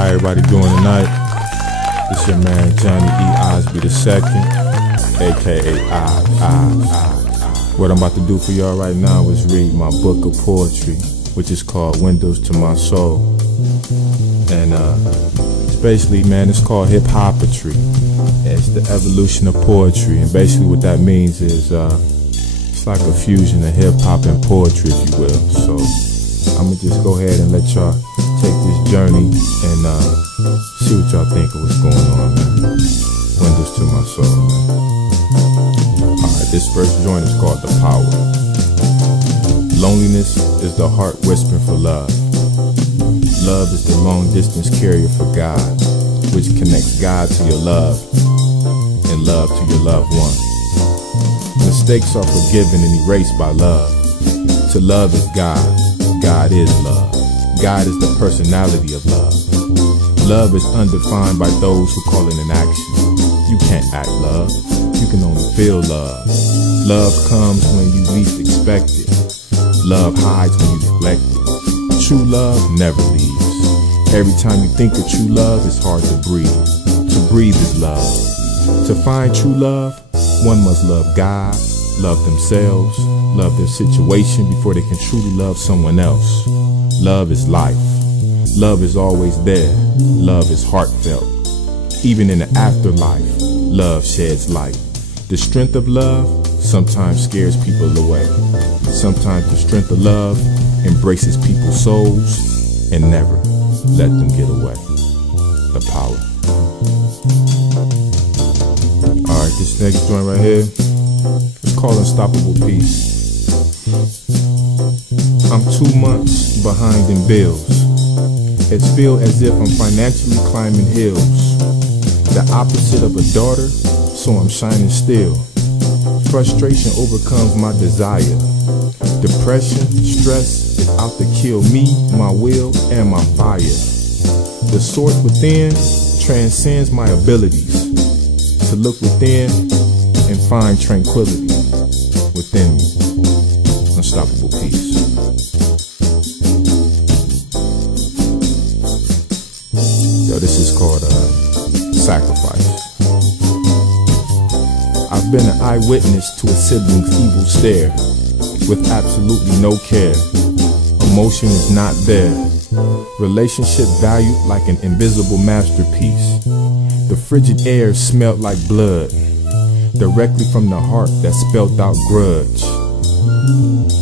How everybody doing tonight? It's your man Johnny E. Osby II, aka I. What I'm about to do for y'all right now is read my book of poetry, which is called Windows to My Soul. And it's basically, man, it's called hip-hopetry. It's the evolution of poetry, and basically what that means is it's like a fusion of hip-hop and poetry, if you will. So I'm gonna just go ahead and let y'all take this journey and see what y'all think of what's going on, man. Windows to my soul, man. Alright, this first joint is called The Power. Loneliness is the heart whispering for love. Love is the long distance carrier for God, which connects God to your love and love to your loved one. Mistakes are forgiven and erased by love. To love is God. God is love. God is the personality of love. Love is undefined by those who call it an action. You can't act love. You can only feel love. Love comes when you least expect it. Love hides when you neglect it. True love never leaves. Every time you think of true love, it's hard to breathe. To breathe is love. To find true love, one must love God, love themselves, love their situation before they can truly love someone else. Love is life. Love is always there. Love is heartfelt. Even in the afterlife, love sheds light. The strength of love sometimes scares people away. Sometimes the strength of love embraces people's souls and never let them get away. The power. Alright, this next joint right here, it's called Unstoppable Peace. I'm 2 months behind in bills. It feels as if I'm financially climbing hills. The opposite of a daughter, so I'm shining still. Frustration overcomes my desire. Depression, stress is out to kill me, my will, and my fire. The source within transcends my abilities to look within and find tranquility within me. Unstoppable peace. Yo, this is called Sacrifice. I've been an eyewitness to a sibling's evil stare with absolutely no care. Emotion is not there. Relationship valued like an invisible masterpiece. The frigid air smelled like blood, directly from the heart that spelled out grudge.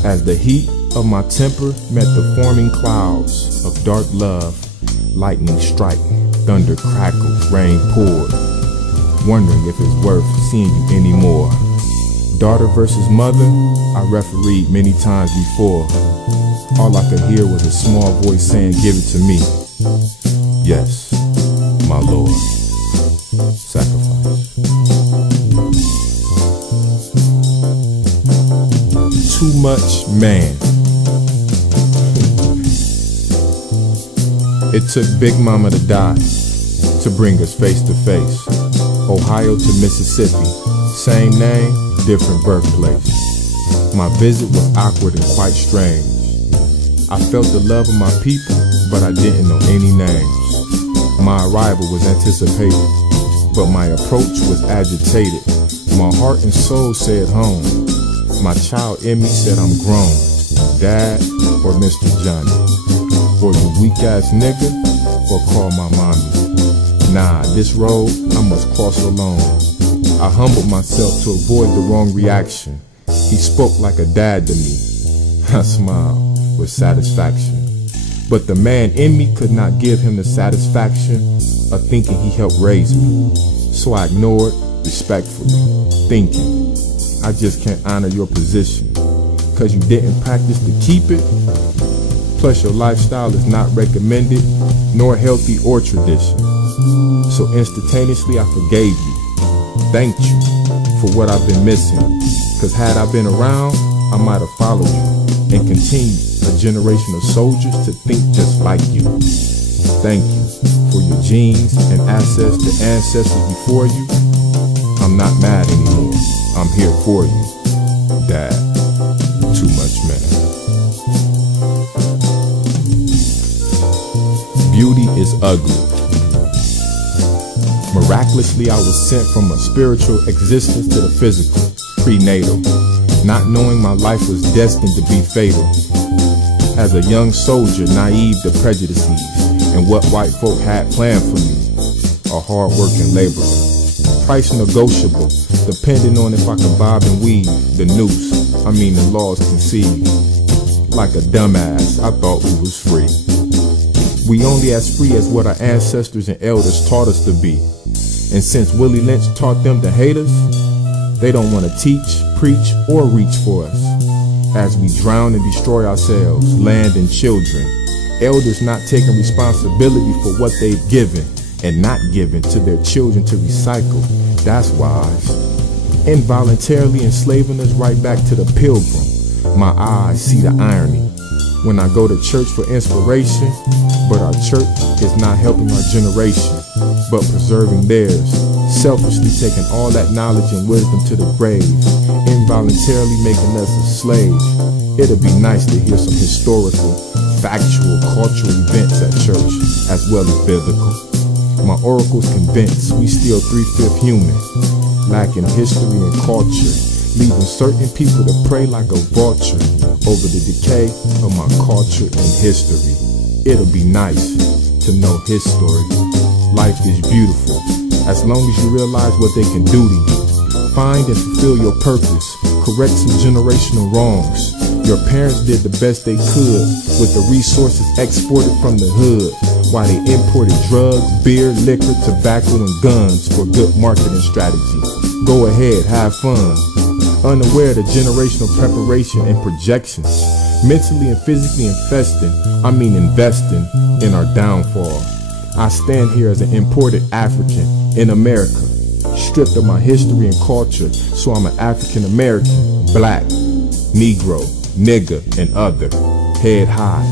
As the heat of my temper met the forming clouds of dark love, lightning strike, thunder crackled, rain poured, wondering if it's worth seeing you anymore. Daughter versus mother, I refereed many times before. All I could hear was a small voice saying, give it to me. Yes, my Lord. Sacrifice. Too much man. It took Big Mama to die to bring us face to face. Ohio to Mississippi, same name, different birthplace. My visit was awkward and quite strange. I felt the love of my people, but I didn't know any names. My arrival was anticipated, but my approach was agitated. My heart and soul said home. My child in me said I'm grown. Dad or Mr. Johnny, or the weak ass nigga, or call my mommy. Nah, this road I must cross alone. I humbled myself to avoid the wrong reaction. He spoke like a dad to me. I smiled with satisfaction. But the man in me could not give him the satisfaction of thinking he helped raise me. So I ignored respectfully, thinking, I just can't honor your position, cause you didn't practice to keep it. Plus your lifestyle is not recommended, nor healthy or tradition. So instantaneously I forgave you, thanked you for what I've been missing. Cause had I been around, I might have followed you and continued a generation of soldiers to think just like you. Thank you for your genes and access to ancestors before you. I'm not mad anymore. I'm here for you. Dad, too much man. beauty is ugly. Miraculously, I was sent from a spiritual existence to the physical, prenatal, not knowing my life was destined to be fatal. As a young soldier, naive to prejudices and what white folk had planned for me, a hard-working laborer. Price negotiable, depending on if I could bob and weave the noose, the laws conceived. Like a dumbass, I thought we was free. We only as free as what our ancestors and elders taught us to be. And since Willie Lynch taught them to hate us, they don't want to teach, preach, or reach for us. As we drown and destroy ourselves, land and children, elders not taking responsibility for what they've given and not given to their children to recycle, that's wise. Involuntarily enslaving us right back to the pilgrim. My eyes see the irony when I go to church for inspiration, but our church is not helping our generation, but preserving theirs, selfishly taking all that knowledge and wisdom to the grave, involuntarily making us a slave. It'll be nice to hear some historical, factual, cultural events at church, as well as biblical. My oracle's convinced we still 3/5 human, lacking history and culture, leaving certain people to prey like a vulture over the decay of my culture and history. It'll be nice to know his story. Life is beautiful, as long as you realize what they can do to you. Find and fulfill your purpose, correct some generational wrongs. Your parents did the best they could with the resources exported from the hood, while they imported drugs, beer, liquor, tobacco, and guns for good marketing strategy. Go ahead, have fun. Unaware of the generational preparation and projections, mentally and physically investing in our downfall. I stand here as an imported African in America, stripped of my history and culture, so I'm an African American, black, Negro, nigger, and other, head high,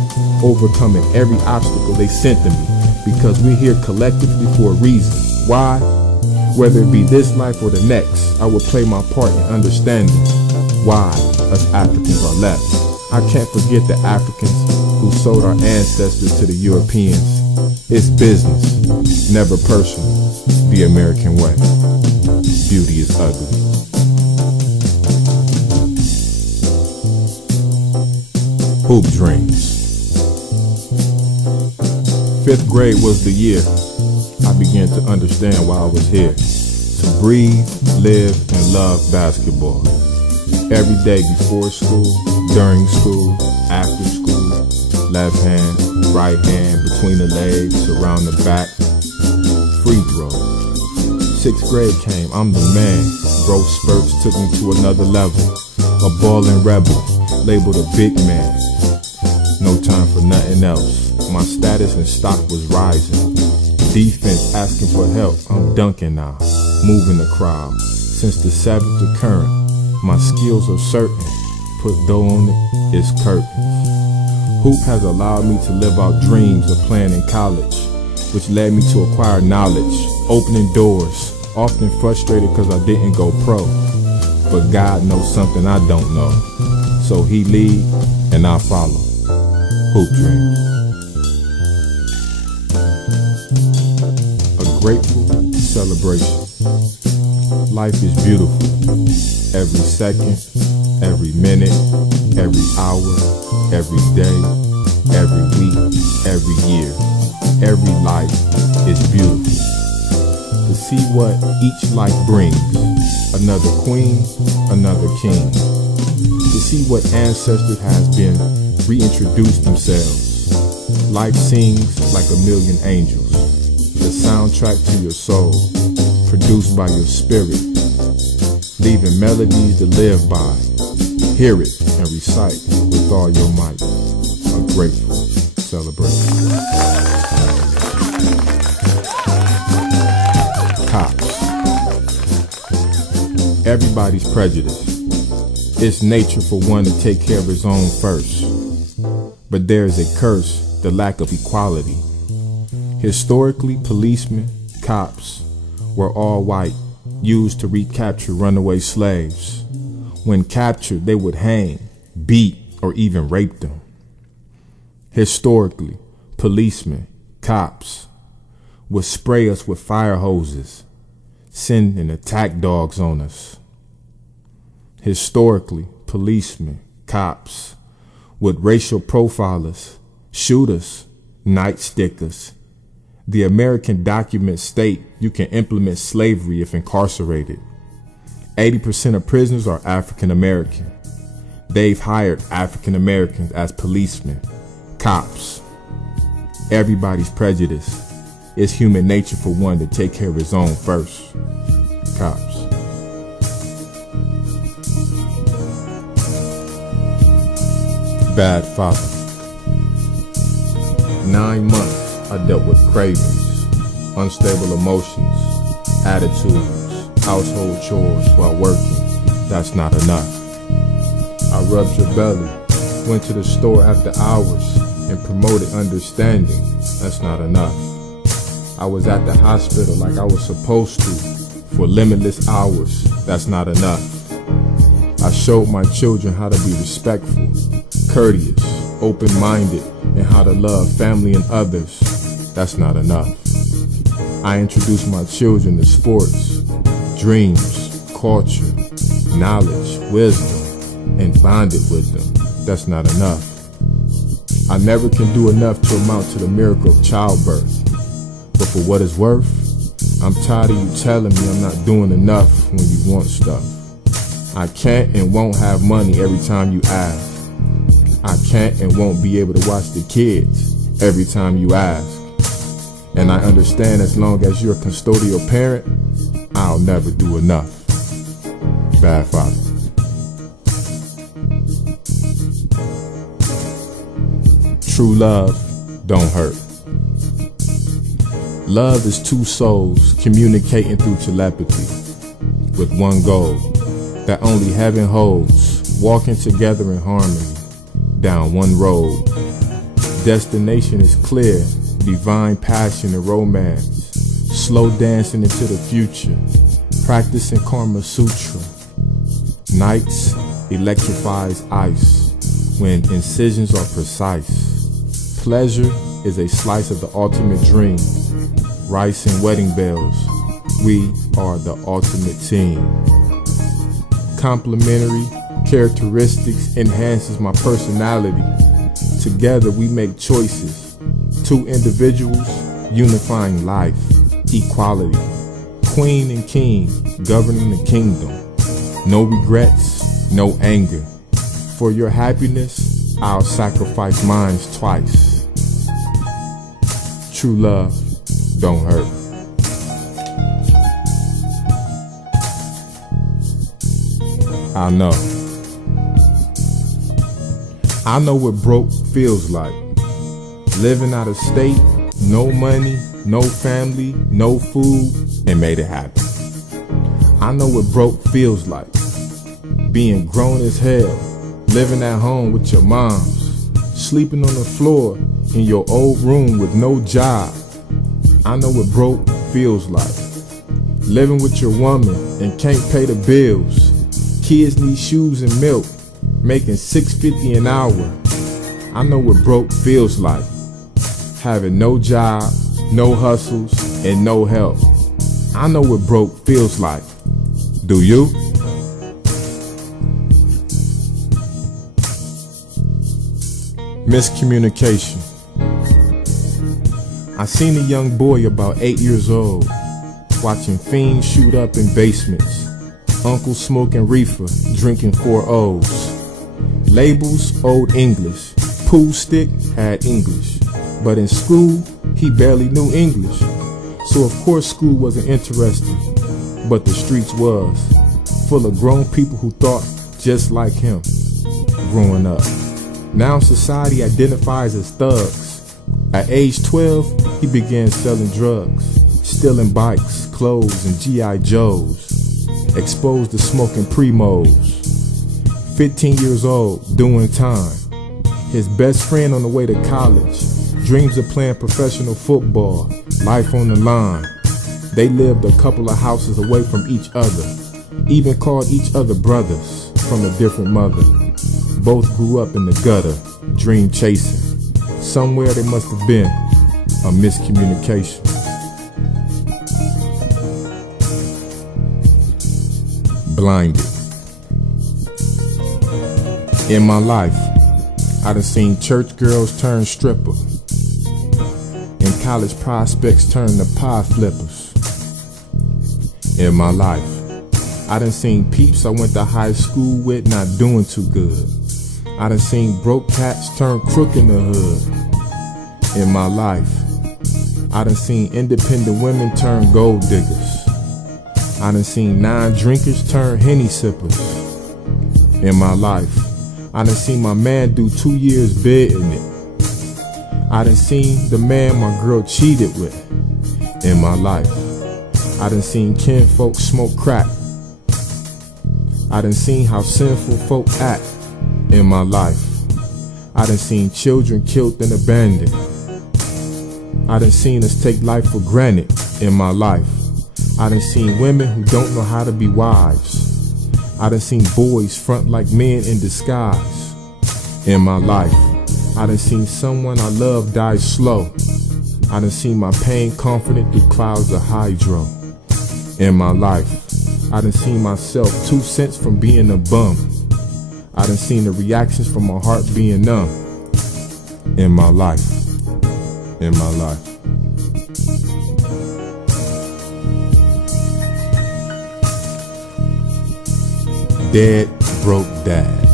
overcoming every obstacle they sent to me, because we're here collectively for a reason. Why? Whether it be this life or the next, I will play my part in understanding why us Africans are left. I can't forget the Africans who sold our ancestors to the Europeans. It's business, never personal, the American way. Beauty is ugly. Hoop dreams. 5th grade was the year I began to understand why I was here. To breathe, live, and love basketball. Every day before school, during school, after school, left hand, right hand, between the legs, around the back, free throw. 6th grade came, I'm the man. Growth spurts took me to another level. A ballin' rebel, labeled a big man. No time for nothing else. My status and stock was rising. Defense asking for help, I'm dunking now. Moving the crowd. Since the 7th to current, my skills are certain. Put dough on it, it's curtains. Hoop has allowed me to live out dreams of playing in college, which led me to acquire knowledge, opening doors, often frustrated because I didn't go pro. But God knows something I don't know, so he lead and I follow. Hoop dreams. A grateful celebration. Life is beautiful. Every second, every minute, every hour, every day, every week, every year. Every life is beautiful. To see what each life brings. Another queen, another king. To see what ancestors has been reintroduced themselves. Life sings like a million angels. The soundtrack to your soul, produced by your spirit, leaving melodies to live by. Hear it and recite with all your might. A grateful celebration. Cops. Everybody's prejudiced. It's nature for one to take care of his own first. But there is a curse, the lack of equality. Historically, policemen, cops, were all white, used to recapture runaway slaves. When captured, they would hang, beat, or even rape them. Historically, policemen, cops would spray us with fire hoses, sending attack dogs on us. Historically, policemen, cops would racial profile us, shoot us, nightstick us. The American documents state you can implement slavery if incarcerated. 80% of prisoners are African American. They've hired African Americans as policemen, cops. Everybody's prejudice. It's human nature for one to take care of his own first. Cops. Bad father. 9 months I dealt with cravings, unstable emotions, attitudes, household chores while working. That's not enough. I rubbed your belly, went to the store after hours, and promoted understanding. That's not enough. I was at the hospital like I was supposed to for limitless hours. That's not enough. I showed my children how to be respectful, courteous, open-minded, and how to love family and others. That's not enough. I introduced my children to sports, dreams, culture, knowledge, wisdom, and bonded with them. That's not enough. I never can do enough to amount to the miracle of childbirth. But for what it's worth, I'm tired of you telling me I'm not doing enough when you want stuff. I can't and won't have money every time you ask. I can't and won't be able to watch the kids every time you ask. And I understand as long as you're a custodial parent, I'll never do enough. Bad father. True love don't hurt. Love is two souls communicating through telepathy with one goal that only heaven holds, walking together in harmony down one road. Destination is clear, divine passion and romance, slow dancing into the future, practicing Karma Sutra. Nights electrifies ice when incisions are precise. Pleasure is a slice of the ultimate dream. Rice and wedding bells, we are the ultimate team. Complementary characteristics enhances my personality. Together we make choices. Two individuals unifying life, equality. Queen and king governing the kingdom. No regrets, no anger. For your happiness, I'll sacrifice mine twice. True love don't hurt. I know what broke feels like. Living out of state, no money, no family, no food, and made it happen. I know what broke feels like. Being grown as hell, living at home with your moms, sleeping on the floor in your old room with no job. I know what broke feels like. Living with your woman and can't pay the bills. Kids need shoes and milk, making $6.50 an hour. I know what broke feels like. Having no job, no hustles, and no help. I know what broke feels like. Do you? Miscommunication. I seen a young boy about 8 years old, watching fiends shoot up in basements, uncle smoking reefer, drinking 4 O's. Labels, Old English, pool stick, had English, but in school, he barely knew English. So of course school wasn't interesting, but the streets was, full of grown people who thought just like him, growing up. Now society identifies as thugs. At age 12, he began selling drugs, stealing bikes, clothes, and G.I. Joes, exposed to smoking Primos. 15 years old, doing time. His best friend on the way to college, dreams of playing professional football, life on the line. They lived a couple of houses away from each other, even called each other brothers from a different mother. Both grew up in the gutter, dream chasing. Somewhere they must have been a miscommunication. Blinded. In my life, I done seen church girls turn stripper, and college prospects turn to pie flippers. In my life, I done seen peeps I went to high school with not doing too good. I done seen broke cats turn crook in the hood. In my life, I done seen independent women turn gold diggers. I done seen non-drinkers turn Henny sippers. In my life, I done seen my man do 2 years bed in it. I done seen the man my girl cheated with. In my life, I done seen kinfolk smoke crack. I done seen how sinful folk act. In my life, I done seen children killed and abandoned. I done seen us take life for granted. In my life, I done seen women who don't know how to be wives. I done seen boys front like men in disguise. In my life, I done seen someone I love die slow. I done seen my pain confident through clouds of hydro. In my life, I done seen myself 2 cents from being a bum. I done seen the reactions from my heart being numb. In my life, in my life. Dead broke dad.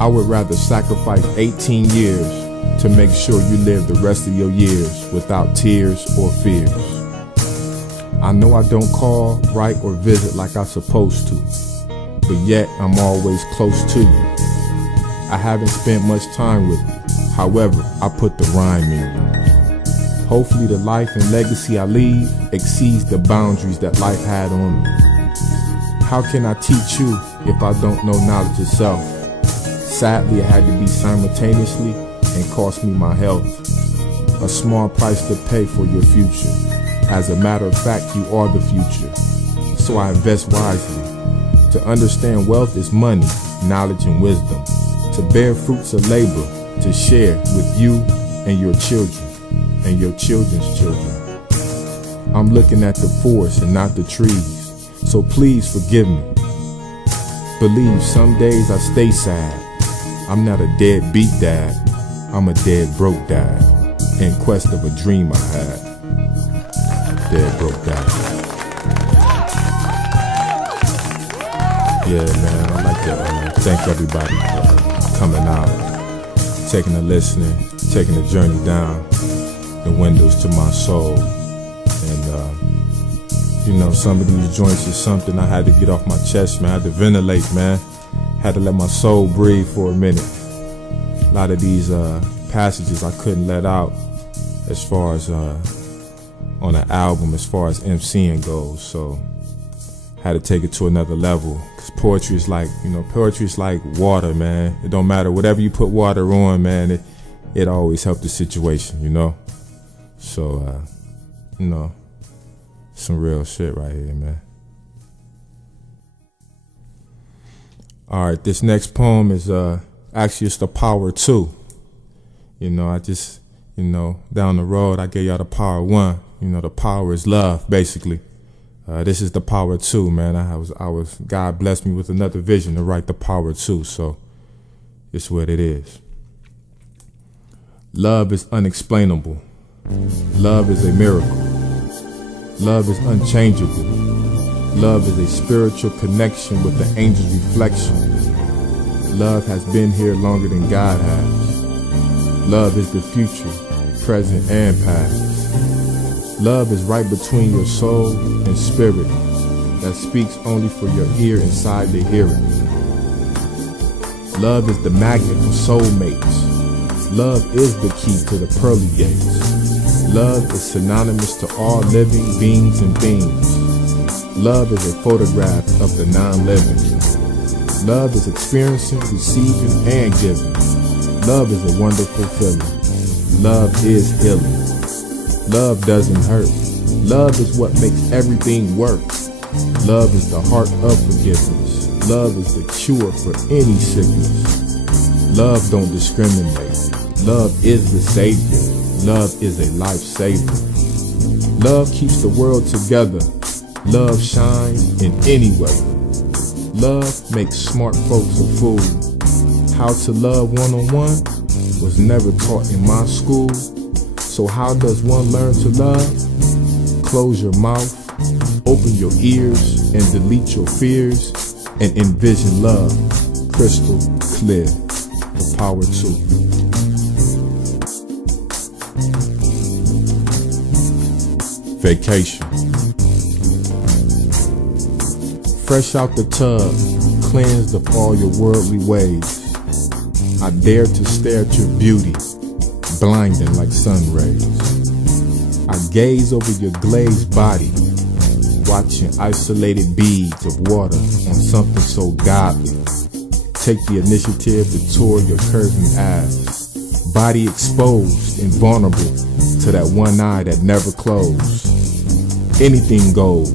I would rather sacrifice 18 years to make sure you live the rest of your years without tears or fears. I know I don't call, write, or visit like I'm supposed to, but yet I'm always close to you. I haven't spent much time with you, however, I put the rhyme in you. Hopefully the life and legacy I leave exceeds the boundaries that life had on me. How can I teach you if I don't know knowledge itself? Sadly, it had to be simultaneously and cost me my health. A small price to pay for your future. As a matter of fact, you are the future. So I invest wisely. To understand wealth is money, knowledge, and wisdom. To bear fruits of labor, to share with you and your children, and your children's children. I'm looking at the forest and not the trees, so please forgive me. Believe some days I stay sad. I'm not a deadbeat dad, I'm a dead broke dad, in quest of a dream I had. Dead broke dad. Yeah, man, I like that. Thank everybody for coming out, taking a listening, taking a journey down the windows to my soul. And you know, some of these joints is something I had to get off my chest, man. I had to ventilate, man. Had to let my soul breathe for a minute. A lot of these passages I couldn't let out as far as on an album, as far as MCing goes. So had to take it to another level. Cause poetry is like, you know, poetry is like water, man. It don't matter. Whatever you put water on, man, it always helps the situation, you know? So, you know, some real shit right here, man. All right, this next poem is actually it's the power 2. You know, I just, you know, down the road I gave y'all the power 1. You know, the power is love, basically. This is the power 2, man. I was God blessed me with another vision to write the power 2, so it's what it is. Love is unexplainable. Love is a miracle. Love is unchangeable. Love is a spiritual connection with the angel's reflection. Love has been here longer than God has. Love is the future, present, and past. Love is right between your soul and spirit that speaks only for your ear inside the hearing. Love is the magnet for soulmates. Love is the key to the pearly gates. Love is synonymous to all living beings and things. Love is a photograph of the non-living. Love is experiencing, receiving, and giving. Love is a wonderful feeling. Love is healing. Love doesn't hurt. Love is what makes everything work. Love is the heart of forgiveness. Love is the cure for any sickness. Love don't discriminate. Love is the savior. Love is a lifesaver. Love keeps the world together. Love shines in any weather. Love makes smart folks a fool. How to love one-on-one was never taught in my school. So how does one learn to love? Close your mouth, open your ears, and delete your fears, and envision love crystal clear. The power to. Vacation. Fresh out the tub, cleansed of all your worldly ways, I dare to stare at your beauty, blinding like sun rays. I gaze over your glazed body, watching isolated beads of water on something so godly. Take the initiative to tour your curving ass, body exposed and vulnerable to that one eye that never closed. Anything goes,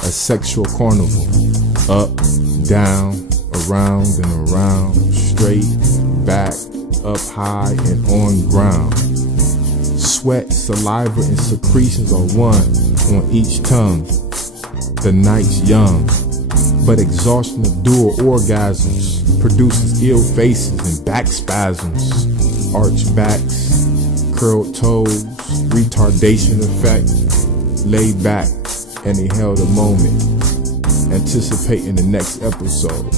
a sexual carnival, up, down, around and around, straight, back, up high and on ground. Sweat, saliva, and secretions are one on each tongue. The night's young, but exhaustion of dual orgasms produces ill faces and back spasms. Arched backs, curled toes, retardation effect. Lay back and inhale the moment, anticipating the next episode.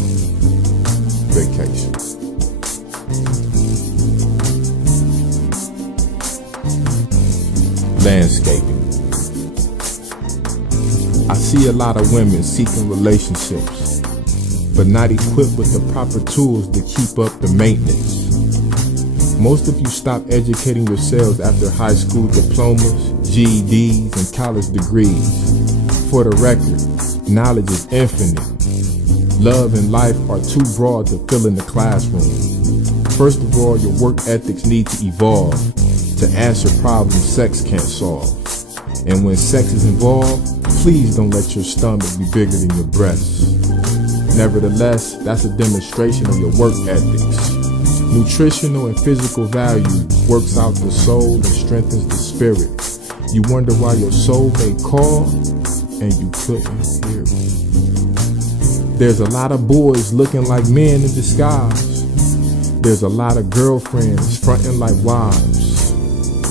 Vacation. Landscaping. I see a lot of women seeking relationships, but not equipped with the proper tools to keep up the maintenance. Most of you stop educating yourselves after high school diplomas, GEDs, and college degrees. For the record, knowledge is infinite. Love and life are too broad to fill in the classroom. First of all, your work ethics need to evolve to answer problems sex can't solve. And when sex is involved, please don't let your stomach be bigger than your breasts. Nevertheless, that's a demonstration of your work ethics. Nutritional and physical value works out the soul and strengthens the spirit. You wonder why your soul may call and you couldn't hear it. There's a lot of boys looking like men in disguise. There's a lot of girlfriends fronting like wives.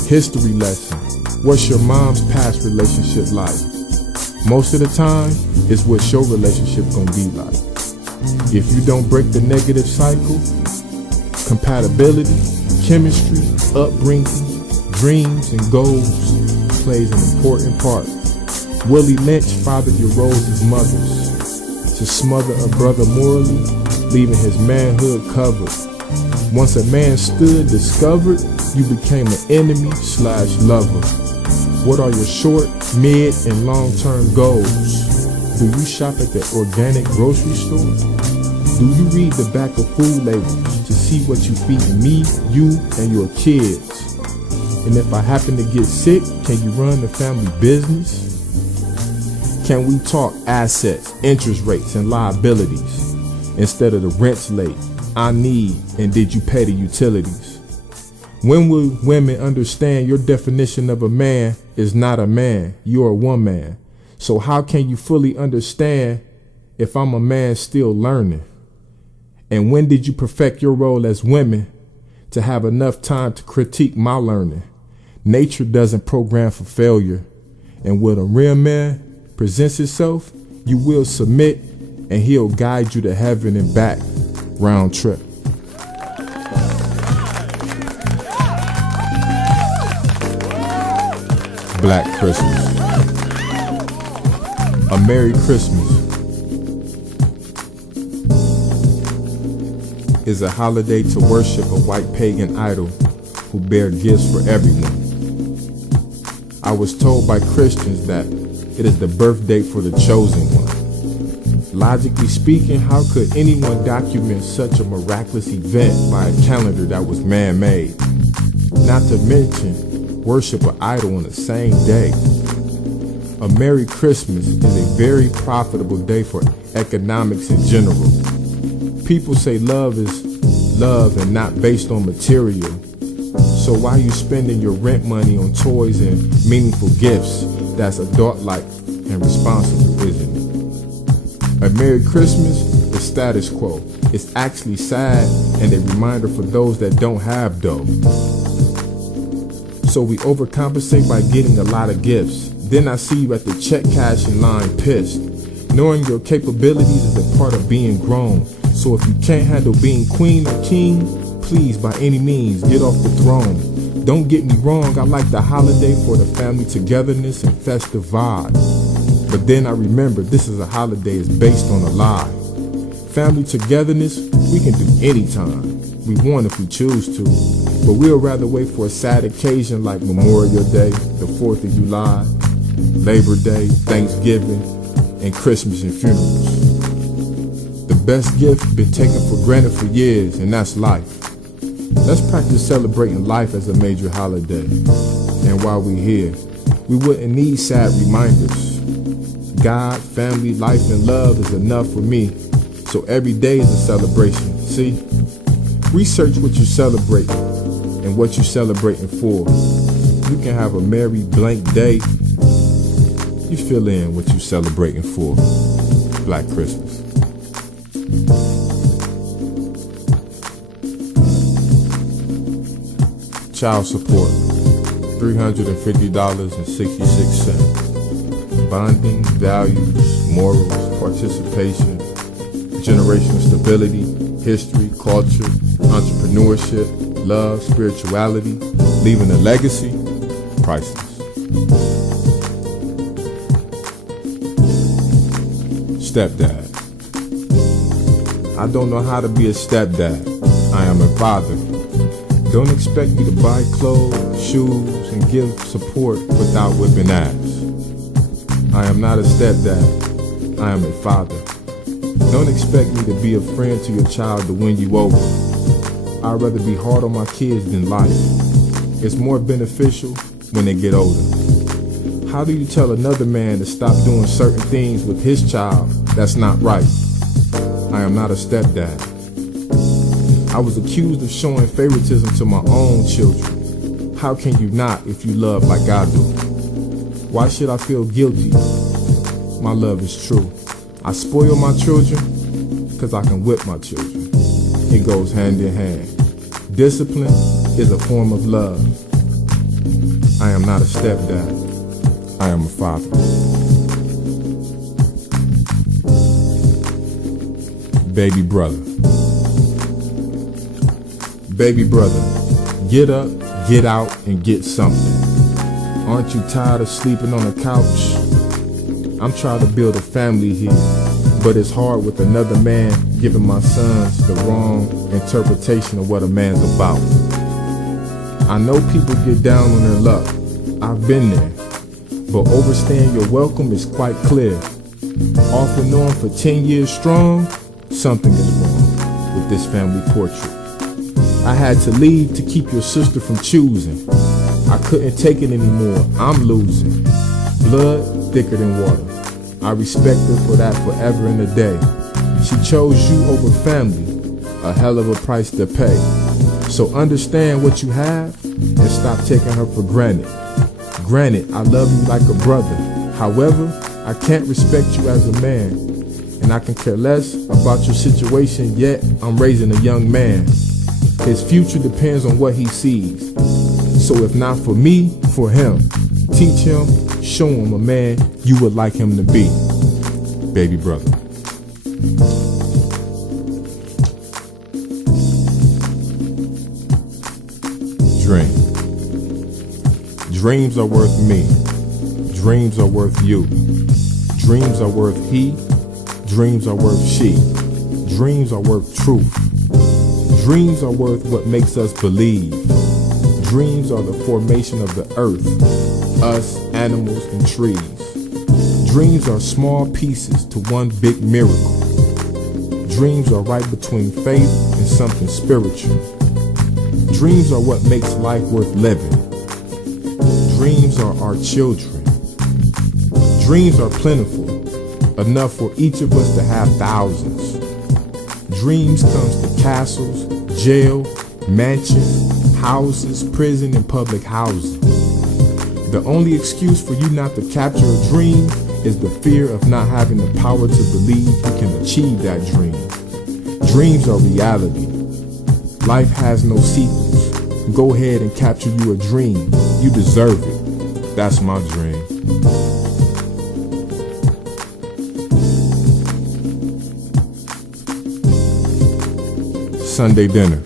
History lesson. What's your mom's past relationship like? Most of the time, it's what your relationship gonna be like. If you don't break the negative cycle, compatibility, chemistry, upbringing, dreams, and goals plays an important part. Willie Lynch fathered your Rose's mothers to smother a brother morally, leaving his manhood covered. Once a man stood discovered, you became an enemy/lover. What are your short, mid, and long-term goals? Do you shop at the organic grocery store? Do you read the back of food labels to see what you feed me, you, and your kids? And if I happen to get sick, can you run the family business? Can we talk assets, interest rates, and liabilities instead of the rent's late, I need, and did you pay the utilities? When will women understand your definition of a man is not a man, you're a woman? So how can you fully understand if I'm a man still learning? And when did you perfect your role as women to have enough time to critique my learning? Nature doesn't program for failure. And when a real man presents himself, you will submit and he'll guide you to heaven and back, round trip. Black Christmas. A Merry Christmas is a holiday to worship a white pagan idol who bear gifts for everyone. I was told by Christians that it is the birthday for the chosen one. Logically speaking, how could anyone document such a miraculous event by a calendar that was man-made? Not to mention, worship an idol on the same day. A Merry Christmas is a very profitable day for economics in general. People say love is love and not based on material. So why you spending your rent money on toys and meaningful gifts? That's adult-like and responsible, isn't it? A Merry Christmas is status quo. It's actually sad and a reminder for those that don't have dough. So we overcompensate by getting a lot of gifts. Then I see you at the check cashing line pissed. Knowing your capabilities is a part of being grown. So if you can't handle being queen or king, please by any means get off the throne. Don't get me wrong, I like the holiday for the family togetherness and festive vibe. But then I remember this is a holiday is based on a lie. Family togetherness, we can do anytime we want if we choose to. But we'll rather wait for a sad occasion like Memorial Day, the 4th of July, Labor Day, Thanksgiving, and Christmas and funerals. The best gift been taken for granted for years, and that's life. Let's practice celebrating life as a major holiday. And while we're here, we wouldn't need sad reminders. God, family, life, and love is enough for me. So every day is a celebration. See? Research what you're celebrating and what you're celebrating for. You can have a merry blank day. You fill in what you're celebrating for. Black Christmas. Child support, $350.66. Bonding, values, morals, participation, generational stability, history, culture, entrepreneurship, love, spirituality, leaving a legacy, priceless. Stepdad. I don't know how to be a stepdad. I am a father. Don't expect me to buy clothes, shoes, and give support without whipping ass. I am not a stepdad. I am a father. Don't expect me to be a friend to your child to win you over. I'd rather be hard on my kids than life. It's more beneficial when they get older. How do you tell another man to stop doing certain things with his child that's not right? I am not a stepdad. I was accused of showing favoritism to my own children. How can you not if you love like I do? Why should I feel guilty? My love is true. I spoil my children because I can whip my children. It goes hand in hand. Discipline is a form of love. I am not a stepdad. I am a father. Baby brother. Baby brother, get up, get out, and get something. Aren't you tired of sleeping on a couch? I'm trying to build a family here, but it's hard with another man giving my sons the wrong interpretation of what a man's about. I know people get down on their luck. I've been there. But overstaying your welcome is quite clear. Off and on for 10 years strong, something is wrong with this family portrait. I had to leave to keep your sister from choosing. I couldn't take it anymore. I'm losing. Blood thicker than water. I respect her for that forever and a day. She chose you over family, a hell of a price to pay. So understand what you have and stop taking her for granted. Granted, I love you like a brother. However, I can't respect you as a man. And I can care less about your situation, yet I'm raising a young man. His future depends on what he sees. So if not for me, for him. Teach him, show him a man you would like him to be. Baby brother. Dream. Dreams are worth me. Dreams are worth you. Dreams are worth he. Dreams are worth she. Dreams are worth truth. Dreams are worth what makes us believe. Dreams are the formation of the earth, us, animals, and trees. Dreams are small pieces to one big miracle. Dreams are right between faith and something spiritual. Dreams are what makes life worth living. Dreams are our children. Dreams are plentiful, enough for each of us to have thousands. Dreams comes to castles, jail, mansions, houses, prison, and public housing. The only excuse for you not to capture a dream is the fear of not having the power to believe you can achieve that dream. Dreams are reality. Life has no sequels. Go ahead and capture you a dream. You deserve it. That's my dream. Sunday dinner.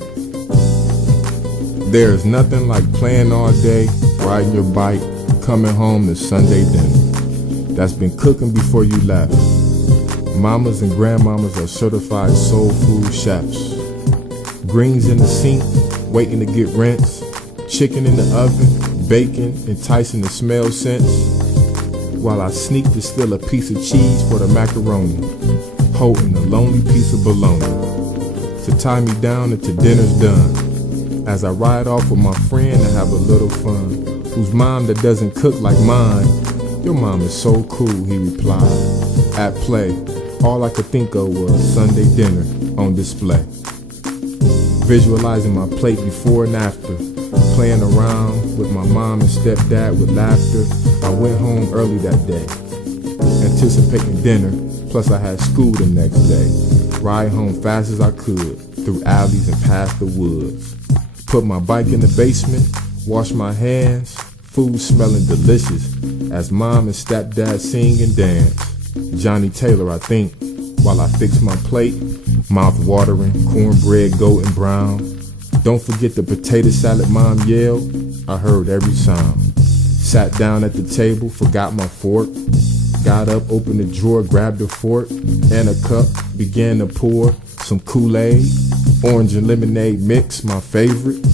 There is nothing like playing all day, riding your bike, coming home to Sunday dinner that's been cooking before you left. Mamas and grandmamas are certified soul food chefs. Greens in the sink, waiting to get rinsed. Chicken in the oven, bacon, enticing the smell sense. While I sneak to steal a piece of cheese for the macaroni, holding a lonely piece of bologna to tie me down until dinner's done. As I ride off with my friend to have a little fun, whose mom that doesn't cook like mine. Your mom is so cool, he replied. At play, all I could think of was Sunday dinner on display. Visualizing my plate before and after, playing around with my mom and stepdad with laughter. I went home early that day, anticipating dinner, plus I had school the next day. Ride home fast as I could, through alleys and past the woods. Put my bike in the basement, wash my hands, food smelling delicious, as mom and stepdad sing and dance. Johnny Taylor, I think, while I fix my plate, mouth watering, cornbread golden brown. Don't forget the potato salad mom yelled, I heard every sound. Sat down at the table, forgot my fork. Got up, opened the drawer, grabbed a fork and a cup, began to pour some Kool-Aid, orange and lemonade mix, my favorite.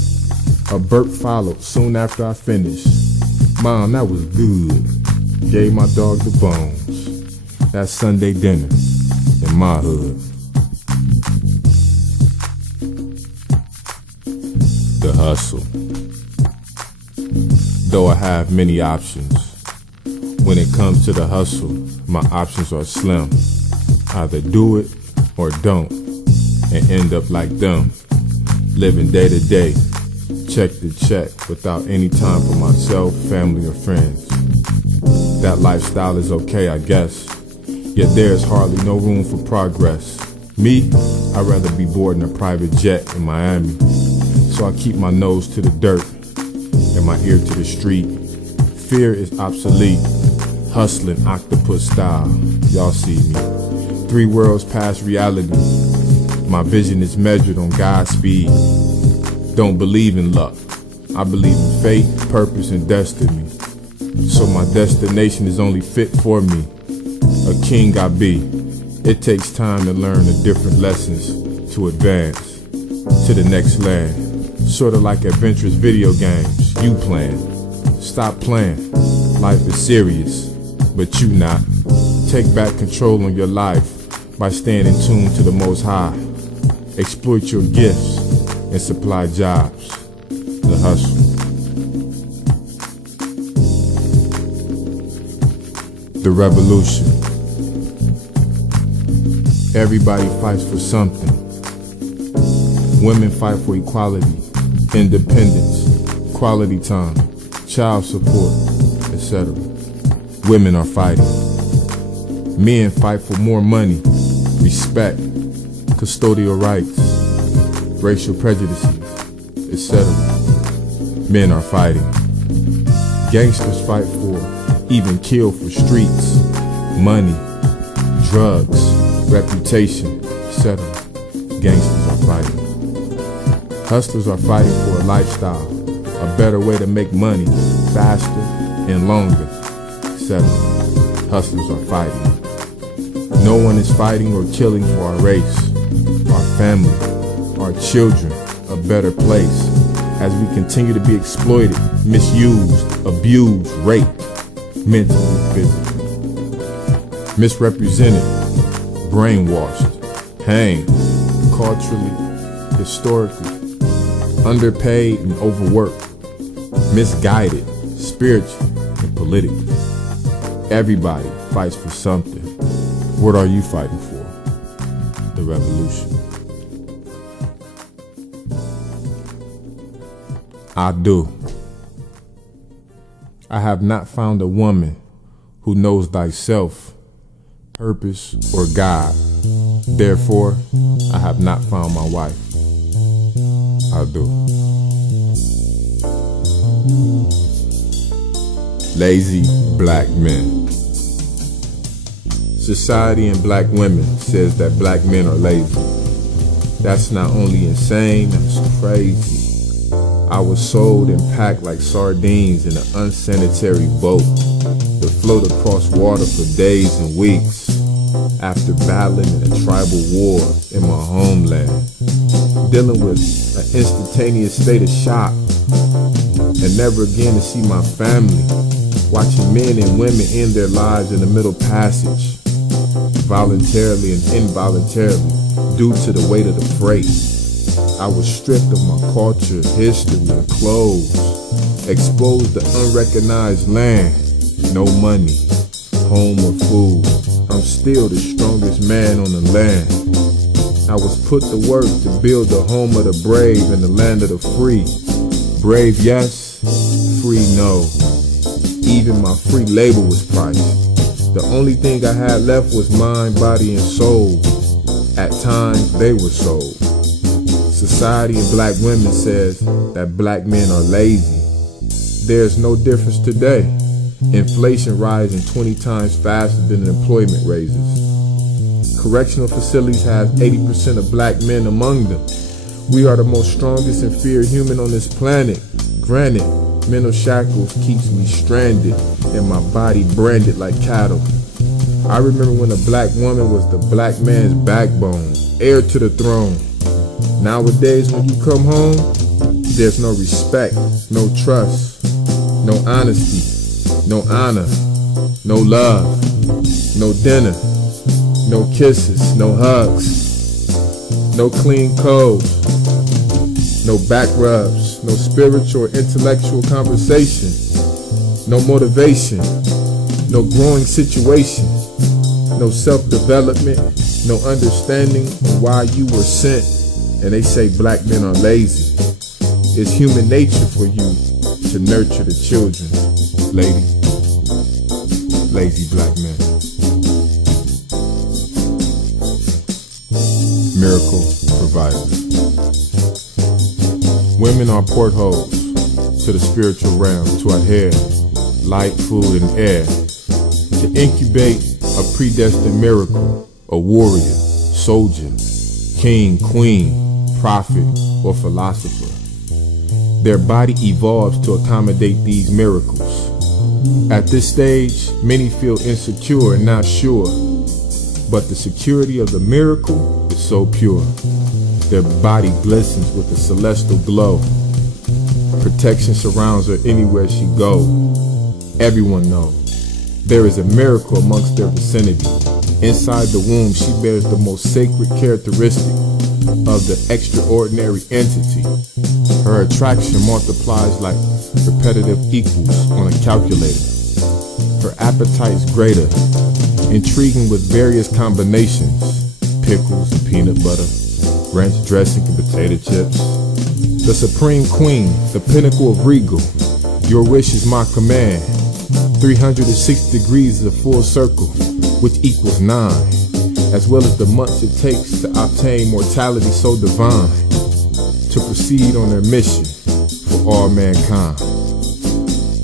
A burp followed soon after I finished. Mom, that was good. Gave my dog the bones. That's Sunday dinner in my hood. The hustle. Though I have many options, when it comes to the hustle, my options are slim. Either do it or don't, and end up like them, living day to day, check to check, without any time for myself, family, or friends. That lifestyle is okay, I guess, yet there is hardly no room for progress. Me, I'd rather be boarding a private jet in Miami, so I keep my nose to the dirt and my ear to the street. Fear is obsolete, hustling octopus style, y'all see me. 3 worlds past reality, my vision is measured on God's speed. Don't believe in luck, I believe in fate, purpose, and destiny. So my destination is only fit for me. A king I be. It takes time to learn the different lessons to advance to the next land. Sorta like adventurous video games you playing. Stop playing, life is serious, but you not. Take back control on your life by staying in tune to the Most High. Exploit your gifts and supply jobs. The hustle. The revolution. Everybody fights for something. Women fight for equality, independence, quality time, child support, etc. Women are fighting. Men fight for more money, respect, custodial rights, racial prejudices, etc. Men are fighting. Gangsters fight for, even kill for streets, money, drugs, reputation, etc. Gangsters are fighting. Hustlers are fighting for a lifestyle, a better way to make money, faster and longer, etc. Hustlers are fighting. No one is fighting or killing for our race, our family, our children, a better place, as we continue to be exploited, misused, abused, raped, mentally, physically, misrepresented, brainwashed, hanged, culturally, historically, underpaid and overworked, misguided, spiritually and politically. Everybody fights for something. What are you fighting for? The revolution. I do. I have not found a woman who knows thyself, purpose, or God. Therefore, I have not found my wife. I do. Lazy black men. Society and black women says that black men are lazy. That's not only insane, that's crazy. I was sold and packed like sardines in an unsanitary boat that float across water for days and weeks after battling in a tribal war in my homeland, dealing with an instantaneous state of shock and never again to see my family, watching men and women end their lives in the Middle Passage, voluntarily and involuntarily due to the weight of the freight. I was stripped of my culture, history, and clothes, exposed to unrecognized land, no money, home or food. I'm still the strongest man on the land. I was put to work to build the home of the brave and the land of the free. Brave, yes, free, no. Even my free labor was priced. The only thing I had left was mind, body, and soul. At times, they were sold. Society and black women says that black men are lazy. There's no difference today. Inflation rising 20 times faster than employment raises. Correctional facilities have 80% of black men among them. We are the most strongest and feared human on this planet. Granted, mental shackles keeps me stranded and my body branded like cattle. I remember when a black woman was the black man's backbone, heir to the throne. Nowadays, when you come home, there's no respect, no trust, no honesty, no honor, no love, no dinner, no kisses, no hugs, no clean codes, no back rubs, no spiritual or intellectual conversation, no motivation, no growing situation, no self-development, no understanding of why you were sent. And they say black men are lazy. It's human nature for you to nurture the children, lady. Lazy black men. Miracle provider. Women are portholes to the spiritual realm to adhere light, food, and air, to incubate a predestined miracle, a warrior, soldier, king, queen, prophet, or philosopher. Their body evolves to accommodate these miracles. At this stage, many feel insecure and not sure, but the security of the miracle is so pure. Their body glistens with a celestial glow. Protection surrounds her anywhere she goes. Everyone knows there is a miracle amongst their vicinity. Inside the womb, she bears the most sacred characteristic of the extraordinary entity. Her attraction multiplies like repetitive equals on a calculator. Her appetite's greater, intriguing with various combinations, pickles and peanut butter, ranch dressing and potato chips. The supreme queen, the pinnacle of regal, your wish is my command. 360 degrees is a full circle, which equals 9. As well as the months it takes to obtain mortality so divine, to proceed on their mission for all mankind.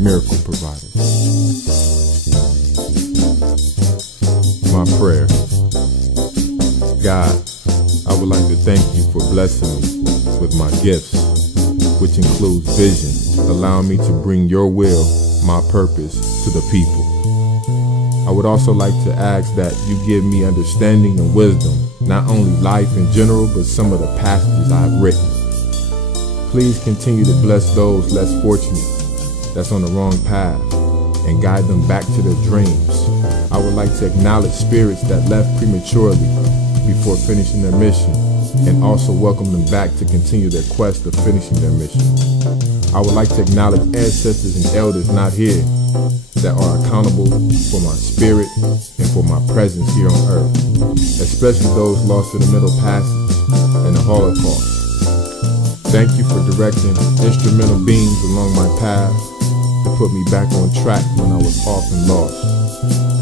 Miracle providers. My prayer. God, I would like to thank you for blessing me with my gifts, which includes vision, allowing me to bring your will, my purpose, to the people. I would also like to ask that you give me understanding and wisdom, not only life in general, but some of the passages I have written. Please continue to bless those less fortunate that's on the wrong path and guide them back to their dreams. I would like to acknowledge spirits that left prematurely before finishing their mission, and also welcome them back to continue their quest of finishing their mission. I would like to acknowledge ancestors and elders not here that are accountable for my spirit and for my presence here on earth, especially those lost in the Middle Passage and the Holocaust. Thank you for directing instrumental beams along my path to put me back on track when I was off and lost.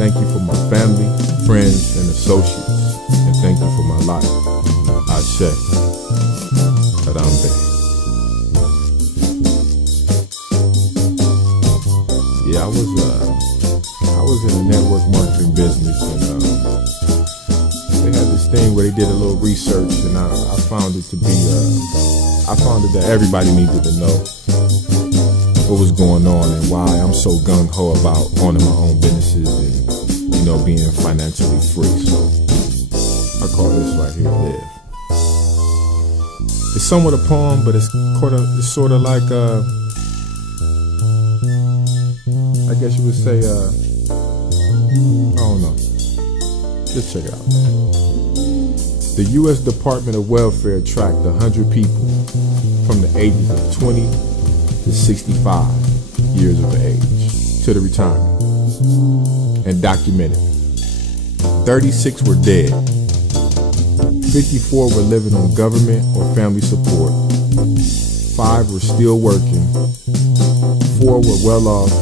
Thank you for my family, friends, and associates. And thank you for my life. Ashe. Harambe. Yeah, I was in the network marketing business, and they had this thing where they did a little research, and I found it to be, I found it that everybody needed to know what was going on and why I'm so gung-ho about owning my own businesses and, you know, being financially free. So I call this right here Live. It's somewhat a poem, but it's sort of like, I guess you would say, I don't know. Just check it out. The U.S. Department of Welfare tracked 100 people from the ages of 20 to 65 years of age to the retirement and documented 36 were dead, 54 were living on government or family support, 5 were still working, 4 were well off,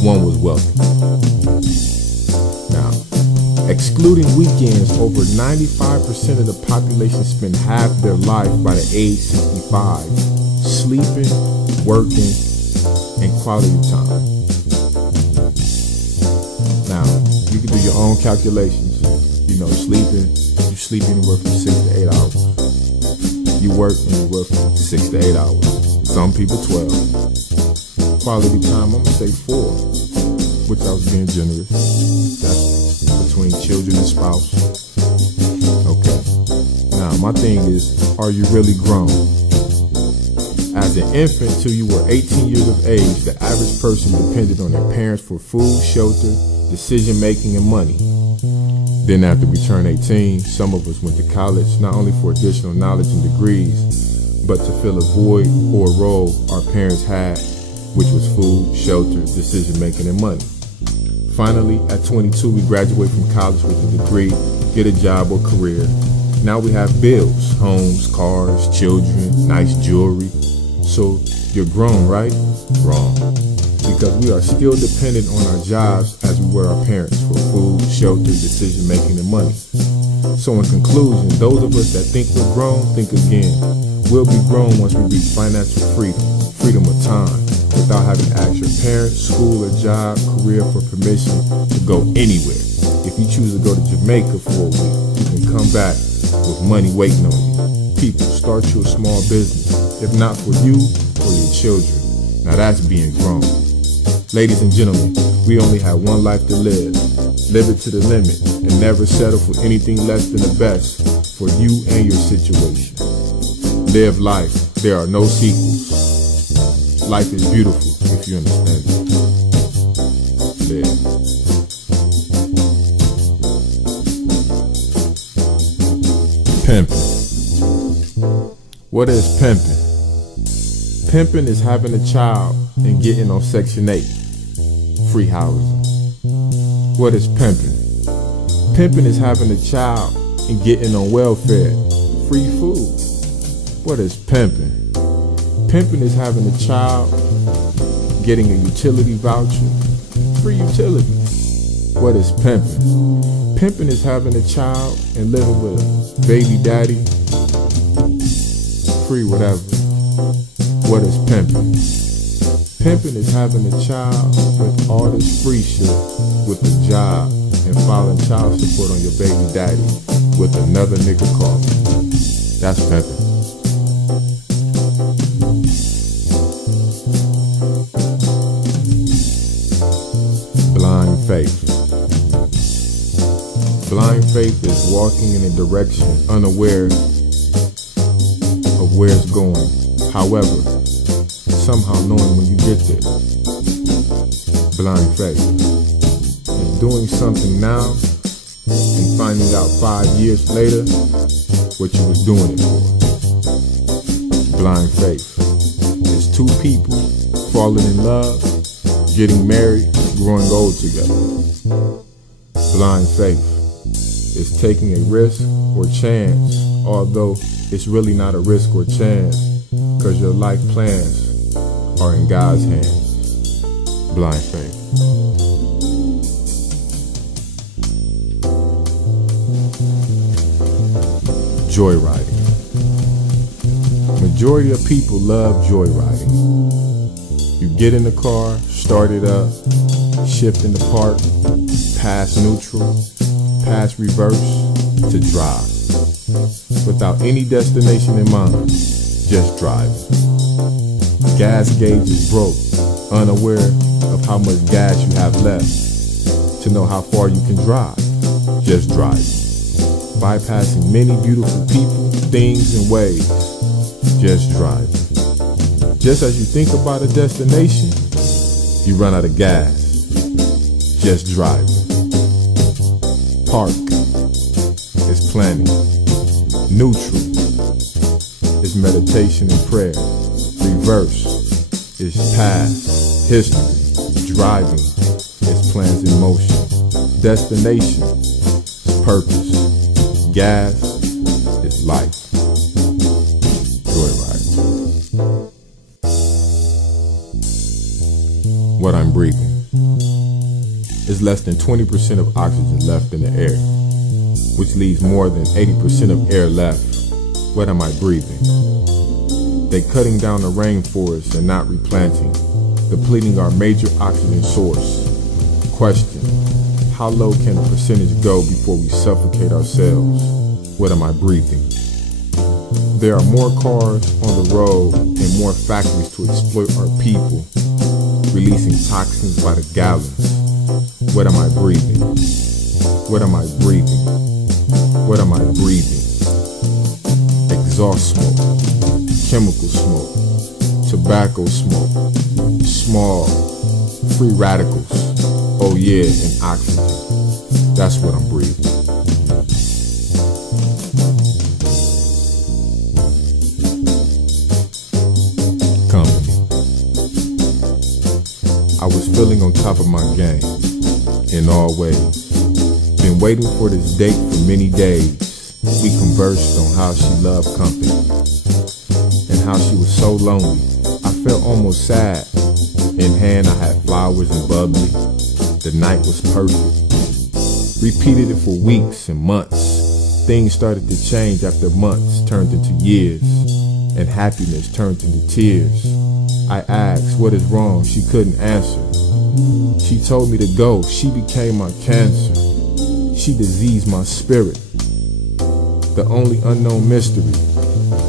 1 was wealthy. Now, excluding weekends, over 95% of the population spend half their life by the age 65 sleeping, working, and quality time. Now, you can do your own calculations. You know, you sleep anywhere from 6 to 8 hours. You work anywhere from 6 to 8 hours. Some people 12. Quality time, I'm gonna say 4, which I was being generous. That's between children and spouse. Okay. Now, my thing is, are you really grown? As an infant till you were 18 years of age, the average person depended on their parents for food, shelter, decision making, and money. Then after we turned 18, some of us went to college, not only for additional knowledge and degrees, but to fill a void or a role our parents had, which was food, shelter, decision making, and money. Finally, at 22, we graduate from college with a degree, get a job or career. Now we have bills, homes, cars, children, nice jewelry. So you're grown, right? Wrong. Because we are still dependent on our jobs as we were our parents for food, shelter, decision making, and money. So in conclusion, those of us that think we're grown, think again. We'll be grown once we reach financial freedom of time, without having to ask your parents, school, or job, career for permission to go anywhere. If you choose to go to Jamaica for a week, you can come back with money waiting on you. People, start you a small business, if not for you, for your children. Now that's being grown. Ladies and gentlemen, we only have one life to live. Live it to the limit and never settle for anything less than the best for you and your situation. Live life. There are no sequels. Life is beautiful if you understand it. Live. Pimping. What is pimping? Pimping is having a child and getting on Section 8, free housing. What is pimping? Pimping is having a child and getting on welfare, free food. What is pimping? Pimping is having a child, getting a utility voucher, free utilities. What is pimping? Pimping is having a child and living with a baby daddy, free whatever. What is pimping? Pimping is having a child with all this free shit, with a job, and filing child support on your baby daddy with another nigga car. That's pimping. Blind faith. Blind faith is walking in a direction unaware of where it's going. However, somehow knowing when you get there. Blind faith is doing something now and finding out 5 years later what you was doing it for. Blind faith is two people falling in love, getting married, growing old together. Blind faith is taking a risk or chance, although it's really not a risk or chance. because your life plans are in God's hands. Blind faith. Joyriding. Majority of people love joyriding. You get in the car, start it up, shift in the park, pass neutral, pass reverse to drive. Without any destination in mind, just drive. Gas gauge is broke, unaware of how much gas you have left to know how far you can drive. Just drive. Bypassing many beautiful people, things, and ways. Just drive. Just as you think about a destination, you run out of gas. Just drive. Park is planning. Neutral is meditation and prayer. Reverse is past, history. Driving is plans in motion. Destination is purpose. Gas is life. Joyride. What I'm breathing is less than 20% of oxygen left in the air, which leaves more than 80% of air left. What am I breathing? They cutting down the rainforest and not replanting, depleting our major oxygen source. Question: how low can the percentage go before we suffocate ourselves? What am I breathing? There are more cars on the road and more factories to exploit our people, releasing toxins by the gallons. What am I breathing? What am I breathing? What am I breathing? Exhaust smoke, chemical smoke, tobacco smoke, smog, free radicals, oh yeah, and oxygen. That's what I'm breathing. Company. I was feeling on top of my game, in all ways. Been waiting for this date for many days. We conversed on how she loved company, and how she was so lonely. I felt almost sad. In hand I had flowers and bubbly. The night was perfect. Repeated it for weeks and months. Things started to change after months turned into years, and happiness turned into tears. I asked, what is wrong? She couldn't answer. She told me to go. She became my cancer. She diseased my spirit. The only unknown mystery.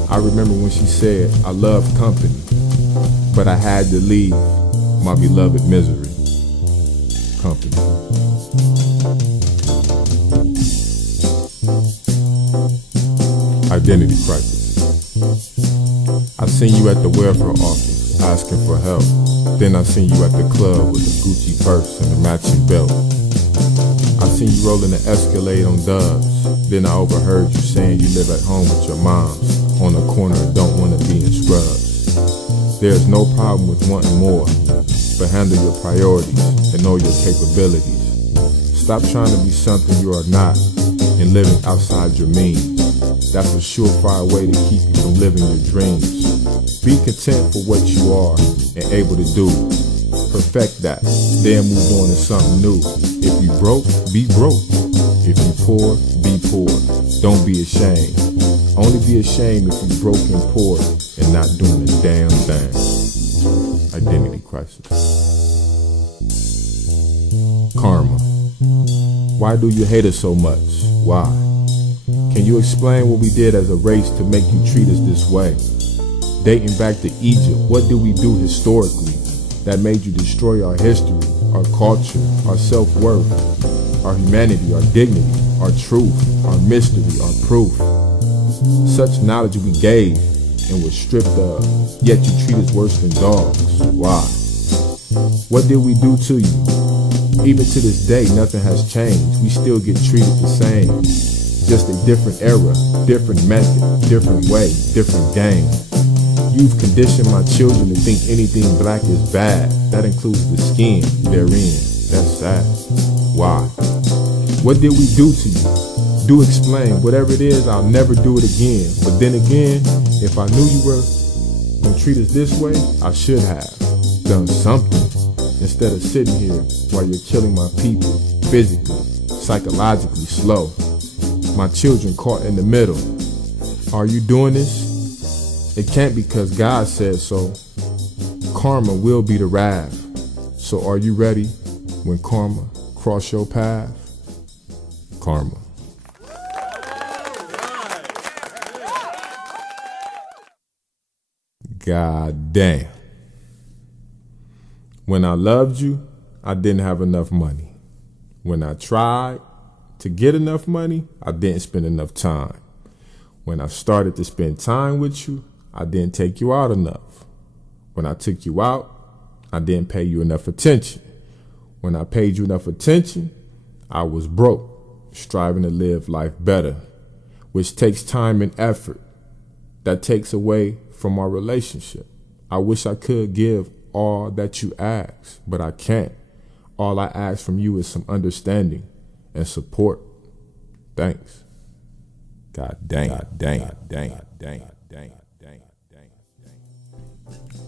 I remember when she said, I love company, but I had to leave my beloved misery. Company. Identity crisis. I seen you at the welfare office asking for help. Then I seen you at the club with a Gucci purse and a matching belt. I seen you rolling the Escalade on Dubs. Then I overheard you saying you live at home with your moms on the corner and don't want to be in scrubs. There's no problem with wanting more, but handle your priorities and know your capabilities. Stop trying to be something you are not and living outside your means. That's a surefire way to keep you from living your dreams. Be content for what you are and able to do. Perfect that, then move on to something new. If you broke, be broke. If you poor, be poor. Don't be ashamed. Only be ashamed if you broke and poor and not doing a damn thing. Identity crisis. Karma. Why do you hate us so much? Why? Can you explain what we did as a race to make you treat us this way? Dating back to Egypt, what did we do historically that made you destroy our history, our culture, our self-worth, our humanity, our dignity, our truth, our mystery, our proof? Such knowledge we gave and were stripped of, yet you treat us worse than dogs. Why? What did we do to you? Even to this day, nothing has changed. We still get treated the same. Just a different era, different method, different way, different game. You've conditioned my children to think anything black is bad. That includes the skin therein. That's sad. Why? What did we do to you? Do explain. Whatever it is, I'll never do it again. But then again, if I knew you were gonna treat us this way, I should have done something instead of sitting here while you're killing my people, physically, psychologically, slow. My children caught in the middle. Are you doing this? It can't because God said so. Karma will be the wrath. So are you ready when karma cross your path? Karma. God damn. When I loved you, I didn't have enough money. When I tried to get enough money, I didn't spend enough time. When I started to spend time with you, I didn't take you out enough. When I took you out, I didn't pay you enough attention. When I paid you enough attention, I was broke, striving to live life better, which takes time and effort. That takes away from our relationship. I wish I could give all that you ask, but I can't. All I ask from you is some understanding and support. Thanks. God dang.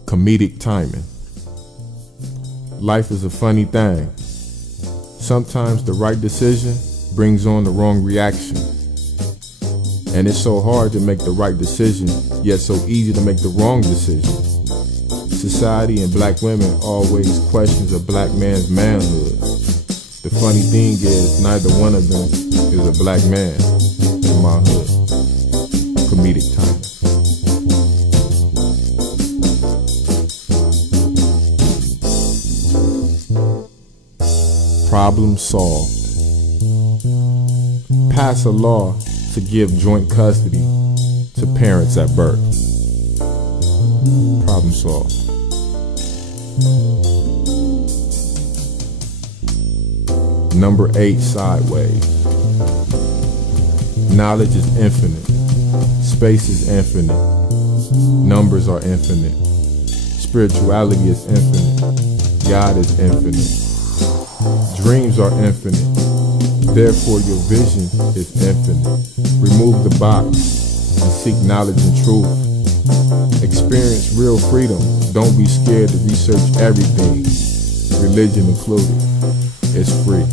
Comedic timing. Life is a funny thing. Sometimes the right decision brings on the wrong reaction. And it's so hard to make the right decision, yet so easy to make the wrong decision. Society and black women always questions a black man's manhood. The funny thing is, neither one of them is a black man in my hood. Comedic timing. Problem solved. Pass a law to give joint custody to parents at birth. Problem solved. Number 8, sideways. Knowledge is infinite. Space is infinite. Numbers are infinite. Spirituality is infinite. God is infinite. Dreams are infinite. Therefore, your vision is infinite. Remove the box and seek knowledge and truth. Experience real freedom. Don't be scared to research everything, religion included. It's free.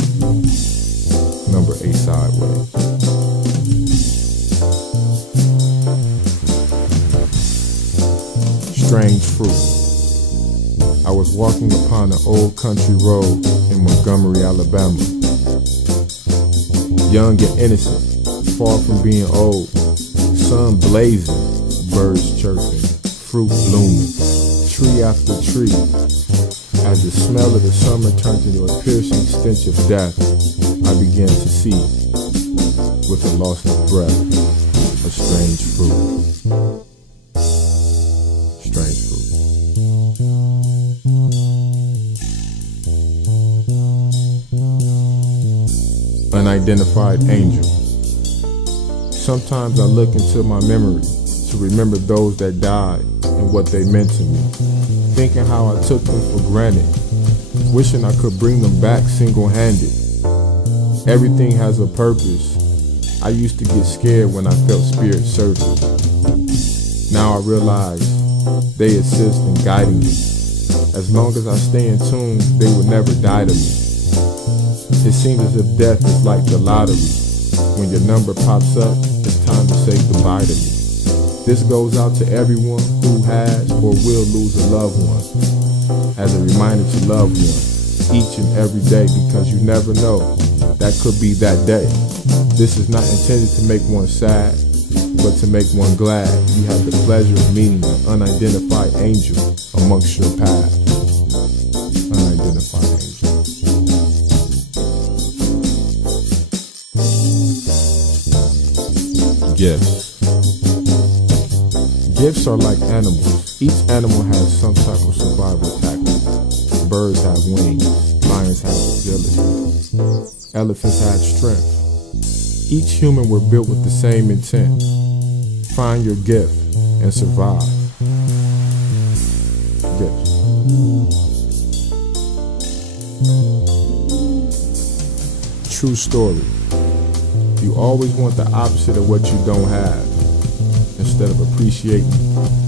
Number 8, sideways. Strange fruit. I was walking upon an old country road in Montgomery, Alabama. Young and innocent, far from being old. Sun blazing, birds chirping, fruit blooming, tree after tree. As the smell of the summer turned into a piercing stench of death, I began to see, with a loss of breath, a strange fruit. Strange fruit. Unidentified angel. Sometimes I look into my memory to remember those that died and what they meant to me, thinking how I took them for granted, wishing I could bring them back single-handed. Everything has a purpose. I used to get scared when I felt spirit surface. Now I realize they assist in guiding me. As long as I stay in tune, they will never die to me. It seems as if death is like the lottery. When your number pops up, it's time to say goodbye to me. This goes out to everyone who has or will lose a loved one. As a reminder to love one each and every day, because you never know, that could be that day. This is not intended to make one sad, but to make one glad you have the pleasure of meeting an unidentified angel amongst your path. Unidentified angel. Gifts. Gifts are like animals. Each animal has some type of survival tactic. Birds have wings. Lions have agility. Elephants have strength. Each human were built with the same intent. Find your gift and survive. Gifts. True story. You always want the opposite of what you don't have, instead of appreciating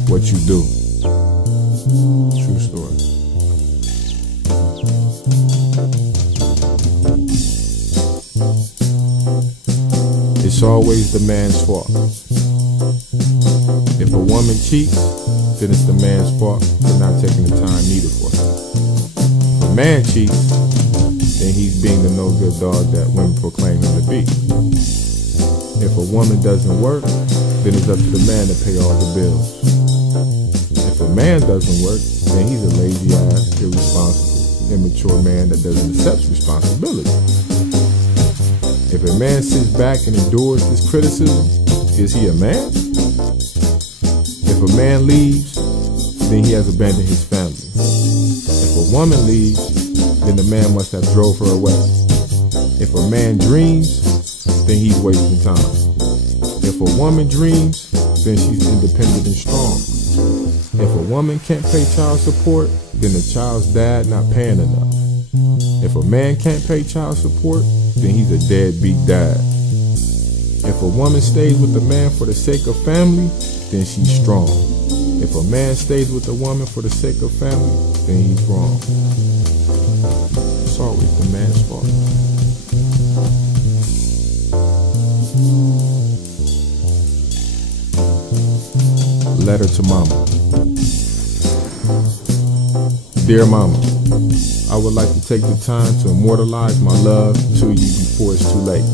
what you do. True story. It's always the man's fault. If a woman cheats, then it's the man's fault for not taking the time needed for her. If a man cheats, then he's being the no-good dog that women proclaim him to be. If a woman doesn't work, then it's up to the man to pay all the bills. If a man doesn't work, then he's a lazy-ass, irresponsible, immature man that doesn't accept responsibility. If a man sits back and endures this criticism, is he a man? If a man leaves, then he has abandoned his family. If a woman leaves, then the man must have drove her away. If a man dreams, then he's wasting time. If a woman dreams, then she's independent and strong. If a woman can't pay child support, then the child's dad not paying enough. If a man can't pay child support, then he's a deadbeat dad. If a woman stays with a man for the sake of family, then she's strong. If a man stays with a woman for the sake of family, then he's wrong. It's always the man's fault. Letter to Mama. Dear Mama, I would like to take the time to immortalize my love to you before it's too late.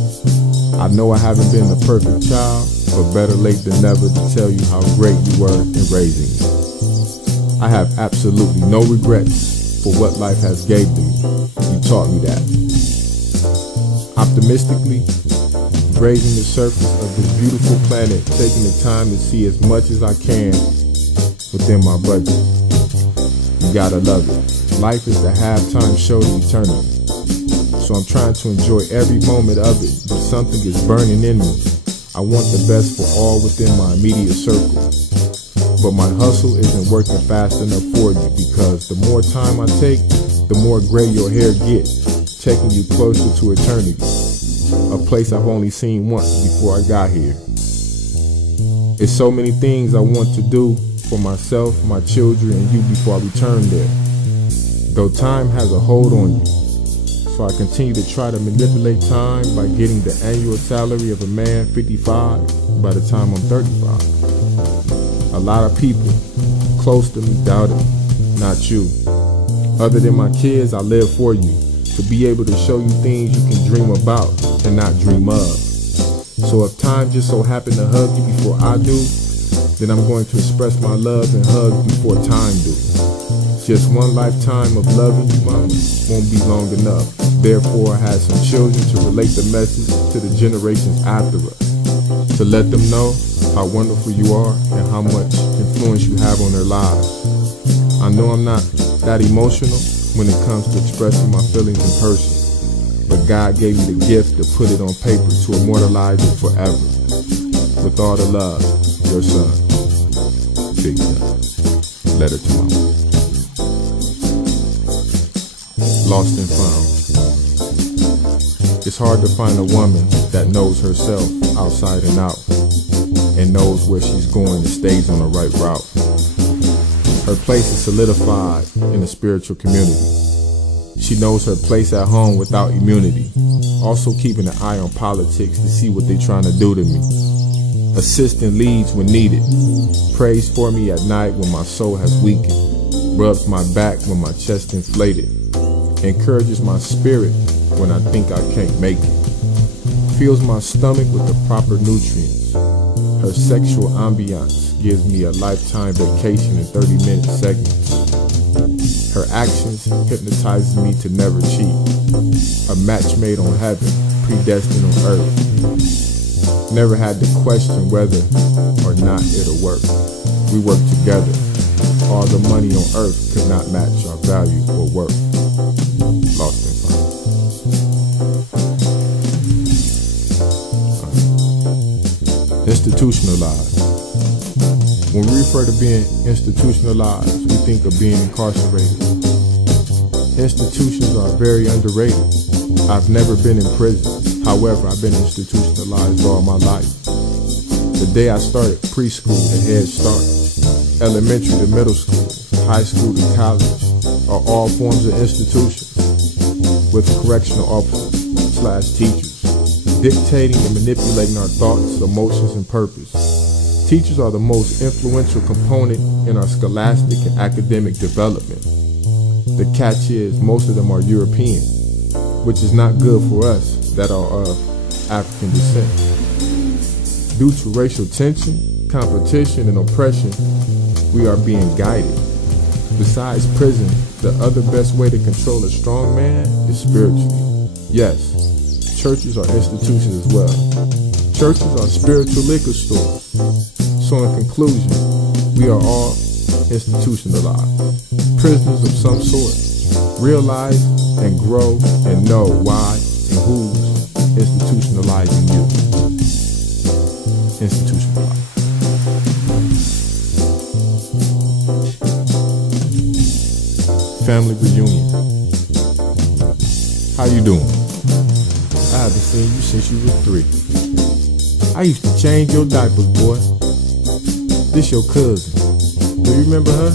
I know I haven't been the perfect child, but better late than never to tell you how great you were in raising me. I have absolutely no regrets for what life has gave to me. You taught me that. Optimistically, grazing the surface of this beautiful planet, taking the time to see as much as I can within my budget. You gotta love it. Life is the halftime show to eternity. So I'm trying to enjoy every moment of it, but something is burning in me. I want the best for all within my immediate circle. But my hustle isn't working fast enough for you, because the more time I take, the more gray your hair gets, taking you closer to eternity. A place I've only seen once before I got here. It's so many things I want to do for myself, my children, and you before I return there. Though time has a hold on you, so I continue to try to manipulate time by getting the annual salary of a man 55 by the time I'm 35. A lot of people close to me doubt it, not you. Other than my kids, I live for you, to be able to show you things you can dream about and not dream of. So if time just so happened to hug you before I do, then I'm going to express my love and hug before time do. Just one lifetime of loving you, Mama, won't be long enough. Therefore, I had some children to relate the message to the generations after us, to let them know how wonderful you are and how much influence you have on their lives. I know I'm not that emotional when it comes to expressing my feelings in person, but God gave me the gift to put it on paper to immortalize it forever. With all the love, your son, Big Son. Letter to Mama. Lost and found. It's hard to find a woman that knows herself outside and out, and knows where she's going and stays on the right route. Her place is solidified in the spiritual community. She knows her place at home without immunity, also keeping an eye on politics to see what they're trying to do to me. Assistant leads when needed, prays for me at night when my soul has weakened, rubs my back when my chest inflated, encourages my spirit when I think I can't make it, fills my stomach with the proper nutrients. Her sexual ambiance gives me a lifetime vacation in 30-minute segments. Her actions hypnotizes me to never cheat, a match made on heaven, predestined on earth. Never had to question whether or not it'll work. We work together. All the money on earth could not match our value or worth. Lost and found. Institutionalized. When we refer to being institutionalized, we think of being incarcerated. Institutions are very underrated. I've never been in prison. However, I've been institutionalized all my life. The day I started preschool to Head Start, elementary to middle school, high school to college, are all forms of institutions, with correctional officers / teachers dictating and manipulating our thoughts, emotions, and purpose. Teachers are the most influential component in our scholastic and academic development. The catch is most of them are European, which is not good for us that are of African descent. Due to racial tension, competition, and oppression, we are being guided. Besides prison, the other best way to control a strong man is spiritually. Yes, churches are institutions as well. Churches are spiritual liquor stores. So in conclusion, we are all institutionalized, prisoners of some sort. Realize and grow and know why and who's institutionalizing you. Institutionalized. Family reunion. How you doing? I haven't seen you since you were 3. I used to change your diapers, boy. This your cousin. Do you remember her?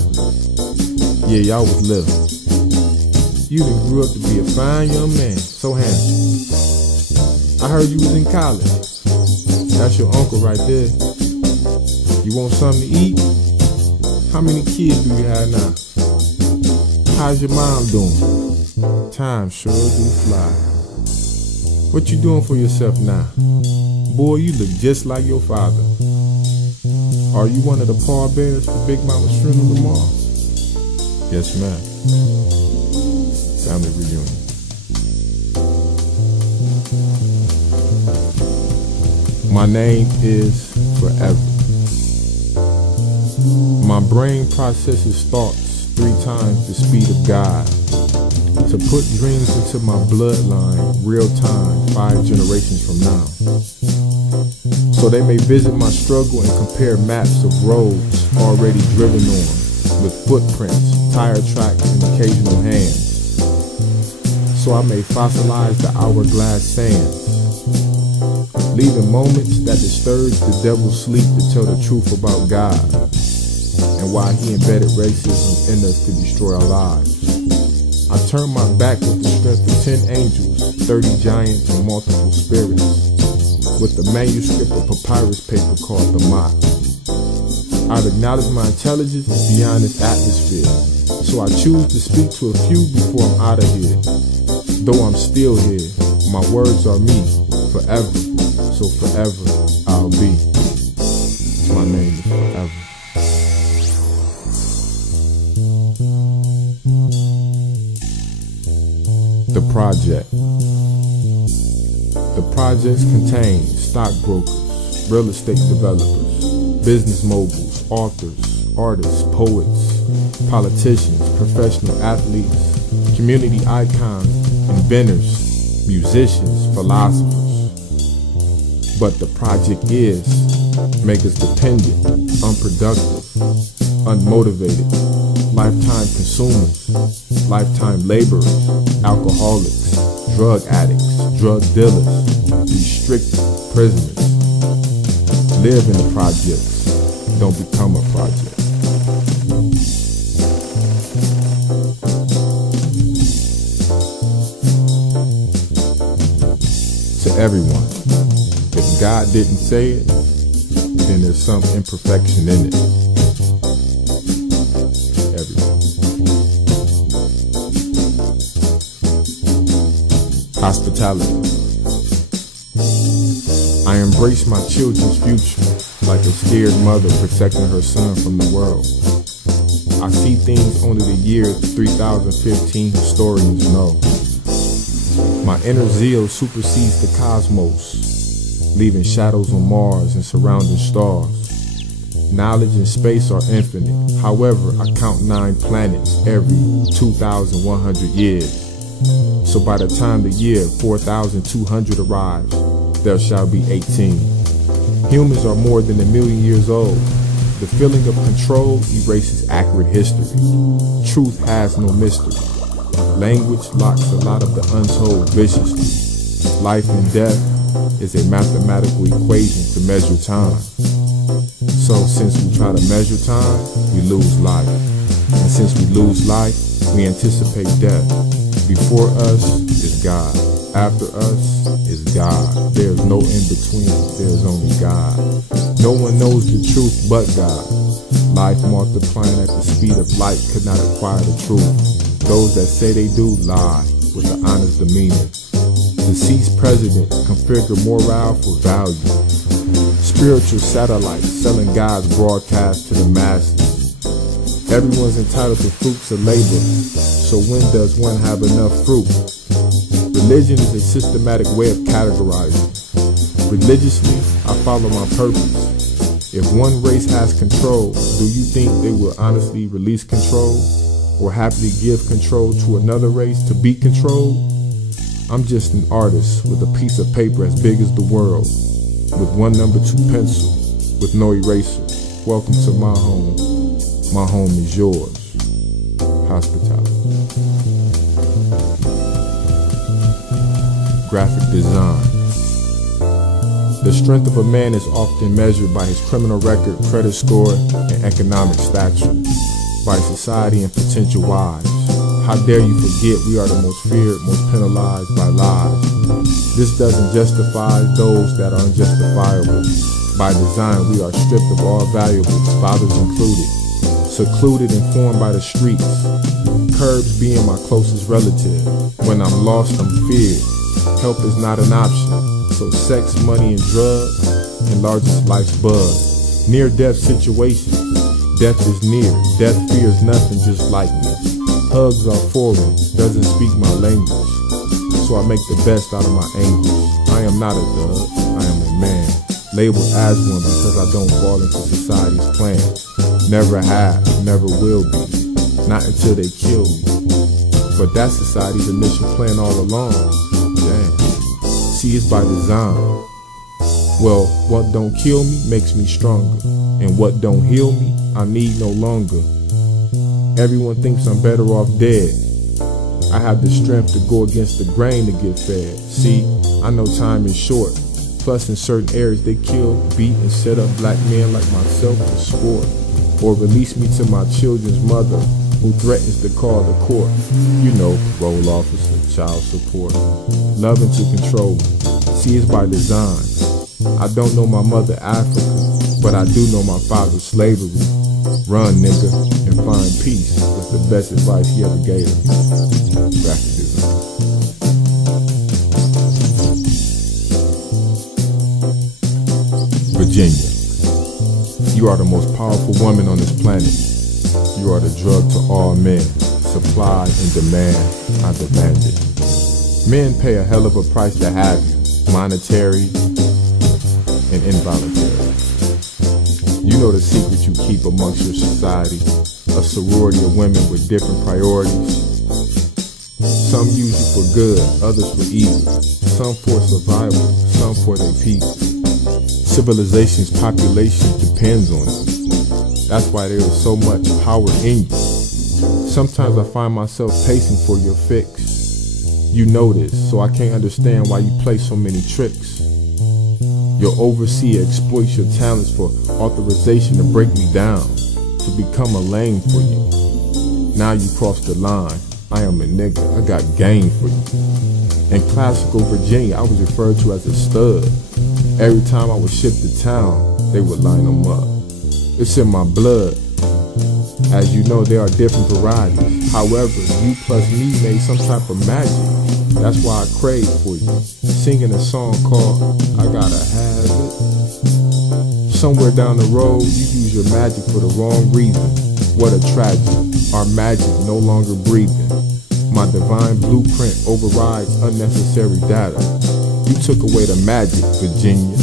Yeah, y'all was little. You done grew up to be a fine young man, so handsome. I heard you was in college. That's your uncle right there. You want something to eat? How many kids do you have now? How's your mom doing? Time sure do fly. What you doing for yourself now? Boy, you look just like your father. Are you one of the pallbearers for Big Mama's funeral tomorrow? Yes, ma'am. Family reunion. My name is Forever. My brain processes thoughts 3 times the speed of God. To put dreams into my bloodline, real time, 5 generations from now. So they may visit my struggle and compare maps of roads already driven on, with footprints, tire tracks, and occasional hands. So I may fossilize the hourglass sands, leaving moments that disturbs the devil's sleep to tell the truth about God and why he embedded racism in us to destroy our lives. I turn my back with the strength of 10 angels, 30 giants, and multiple spirits, with the manuscript of papyrus paper called the Mott. I've acknowledged my intelligence is beyond this atmosphere, so I choose to speak to a few before I'm out of here. Though I'm still here, my words are me, forever, so forever I'll be. My name is Forever. The project. The projects contain stockbrokers, real estate developers, business moguls, authors, artists, poets, politicians, professional athletes, community icons, inventors, musicians, philosophers. But the project is make us dependent, unproductive, unmotivated, lifetime consumers, lifetime laborers, alcoholics, drug addicts, drug dealers, restricted prisoners. Live in the projects, don't become a project. To everyone, if God didn't say it, then there's some imperfection in it. Everyone. Hospitality. I embrace my children's future like a scared mother protecting her son from the world. I see things only the year 3015 historians know. My inner zeal supersedes the cosmos, leaving shadows on Mars and surrounding stars. Knowledge and space are infinite. However, I count 9 planets every 2,100 years. So by the time the year 4,200 arrives, there shall be 18. Humans are more than 1 million years old. The feeling of control erases accurate history. Truth has no mystery. Language locks a lot of the untold viciously. Life and death is a mathematical equation to measure time. So since we try to measure time, we lose life. And since we lose life, we anticipate death. Before us is God. After us is God. There's no in-between, there's only God. No one knows the truth but God. Life multiplying at the speed of light could not acquire the truth. Those that say they do lie with an honest demeanor. Deceased presidents configure morale for value. Spiritual satellites selling God's broadcast to the masses. Everyone's entitled to fruits of labor, so when does one have enough fruit? Religion is a systematic way of categorizing. Religiously, I follow my purpose. If one race has control, do you think they will honestly release control or happily give control to another race to be controlled? I'm just an artist with a piece of paper as big as the world, with one number 2 pencil, with no eraser. Welcome to my home. My home is yours. Hospitality. Graphic design. The strength of a man is often measured by his criminal record, credit score, and economic stature, by society and potential wives. How dare you forget we are the most feared, most penalized by lies. This doesn't justify those that are unjustifiable. By design, we are stripped of all valuables, fathers included, secluded and formed by the streets. Curbs being my closest relative. When I'm lost, I'm feared. Help is not an option. So sex, money, and drugs enlarges life's bug. Near-death situations. Death is near. Death fears nothing just like me. Hugs are foreign, doesn't speak my language, so I make the best out of my angels. I am not a dog, I am a man, labeled as one because I don't fall into society's plans. Never have, never will be, not until they kill me. But that's society's initial plan all along. Damn. See, it's by design. Well, what don't kill me makes me stronger, and what don't heal me, I need no longer. Everyone thinks I'm better off dead. I have the strength to go against the grain to get fed. See, I know time is short. Plus in certain areas they kill, beat, and set up black men like myself for sport. Or release me to my children's mother who threatens to call the court. You know, parole officer, child support. Loving to control me. See, it's by design. I don't know my mother Africa, but I do know my father's slavery. Run, nigga, and find peace was the best advice he ever gave me. Graphic design. Virginia, you are the most powerful woman on this planet. You are the drug to all men. Supply and demand, I demand it. Men pay a hell of a price to have you, monetary and involuntary. You know the secret you keep amongst your society, a sorority of women with different priorities. Some use you for good, others for evil. Some for survival, some for their people. Civilization's population depends on you. That's why there is so much power in you. Sometimes I find myself pacing for your fix. You know this, so I can't understand why you play so many tricks. Your overseer exploits your talents for authorization to break me down, to become a lame for you. Now you cross the line. I am a nigga, I got game for you. In classical Virginia, I was referred to as a stud. Every time I was shipped to town, they would line them up. It's in my blood. As you know, there are different varieties. However, you plus me made some type of magic. That's why I crave for you. Singing a song called I Gotta Have It. Somewhere down the road, you use your magic for the wrong reason. What a tragedy. Our magic no longer breathing. My divine blueprint overrides unnecessary data. You took away the magic, Virginia.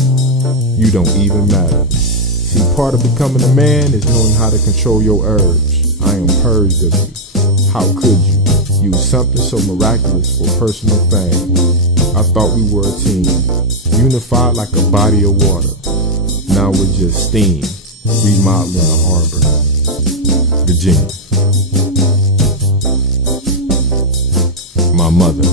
You don't even matter. See, part of becoming a man is knowing how to control your urge. I am purged of you. How could you use something so miraculous for personal fame? I thought we were a team, unified like a body of water. Now we're just steam, remodeling the harbor. Virginia. My mother.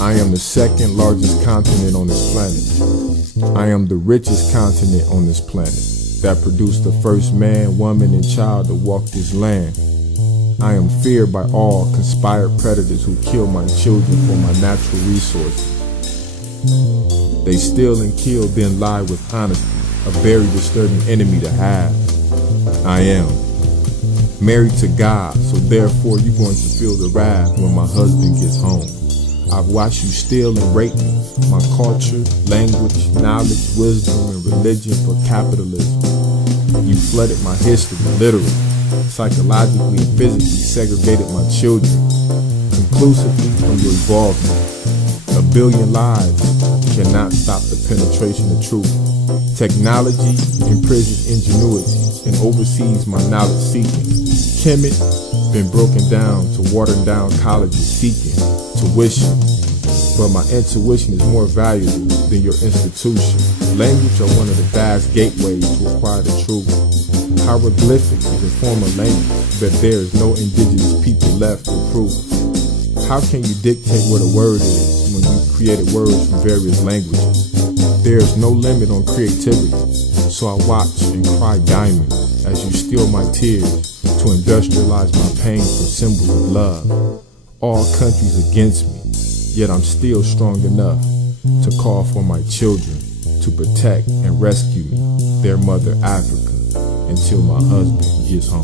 I am the second largest continent on this planet. I am the richest continent on this planet. that produced the first man, woman, and child to walk this land. I am feared by all conspired predators who kill my children for my natural resources. They steal and kill, then lie with honesty, a very disturbing enemy to have. I am married to God, so therefore you're going to feel the wrath when my husband gets home. I've watched you steal and rape me, my culture, language, knowledge, wisdom, and religion for capitalism. You flooded my history, literally, psychologically and physically segregated my children, conclusively from your involvement. A billion lives cannot stop the penetration of truth. Technology imprisons ingenuity and oversees my knowledge seeking. Kemet been broken down to watered down colleges seeking tuition, but my intuition is more valuable than your institution. Language are one of the vast gateways to acquire the truth. Hieroglyphics is a form of language, but there is no indigenous people left for proof. How can you dictate what a word is when you created words from various languages? There is no limit on creativity, so I watch and cry diamond as you steal my tears to industrialize my pain for symbols of love. All countries against me, yet I'm still strong enough to call for my children to protect and rescue me, their mother Africa, until my husband gets home.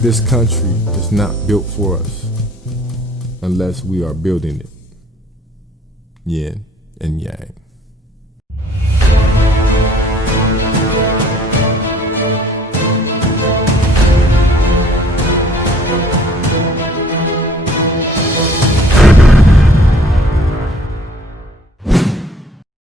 This country is not built for us unless we are building it. Yin and yang.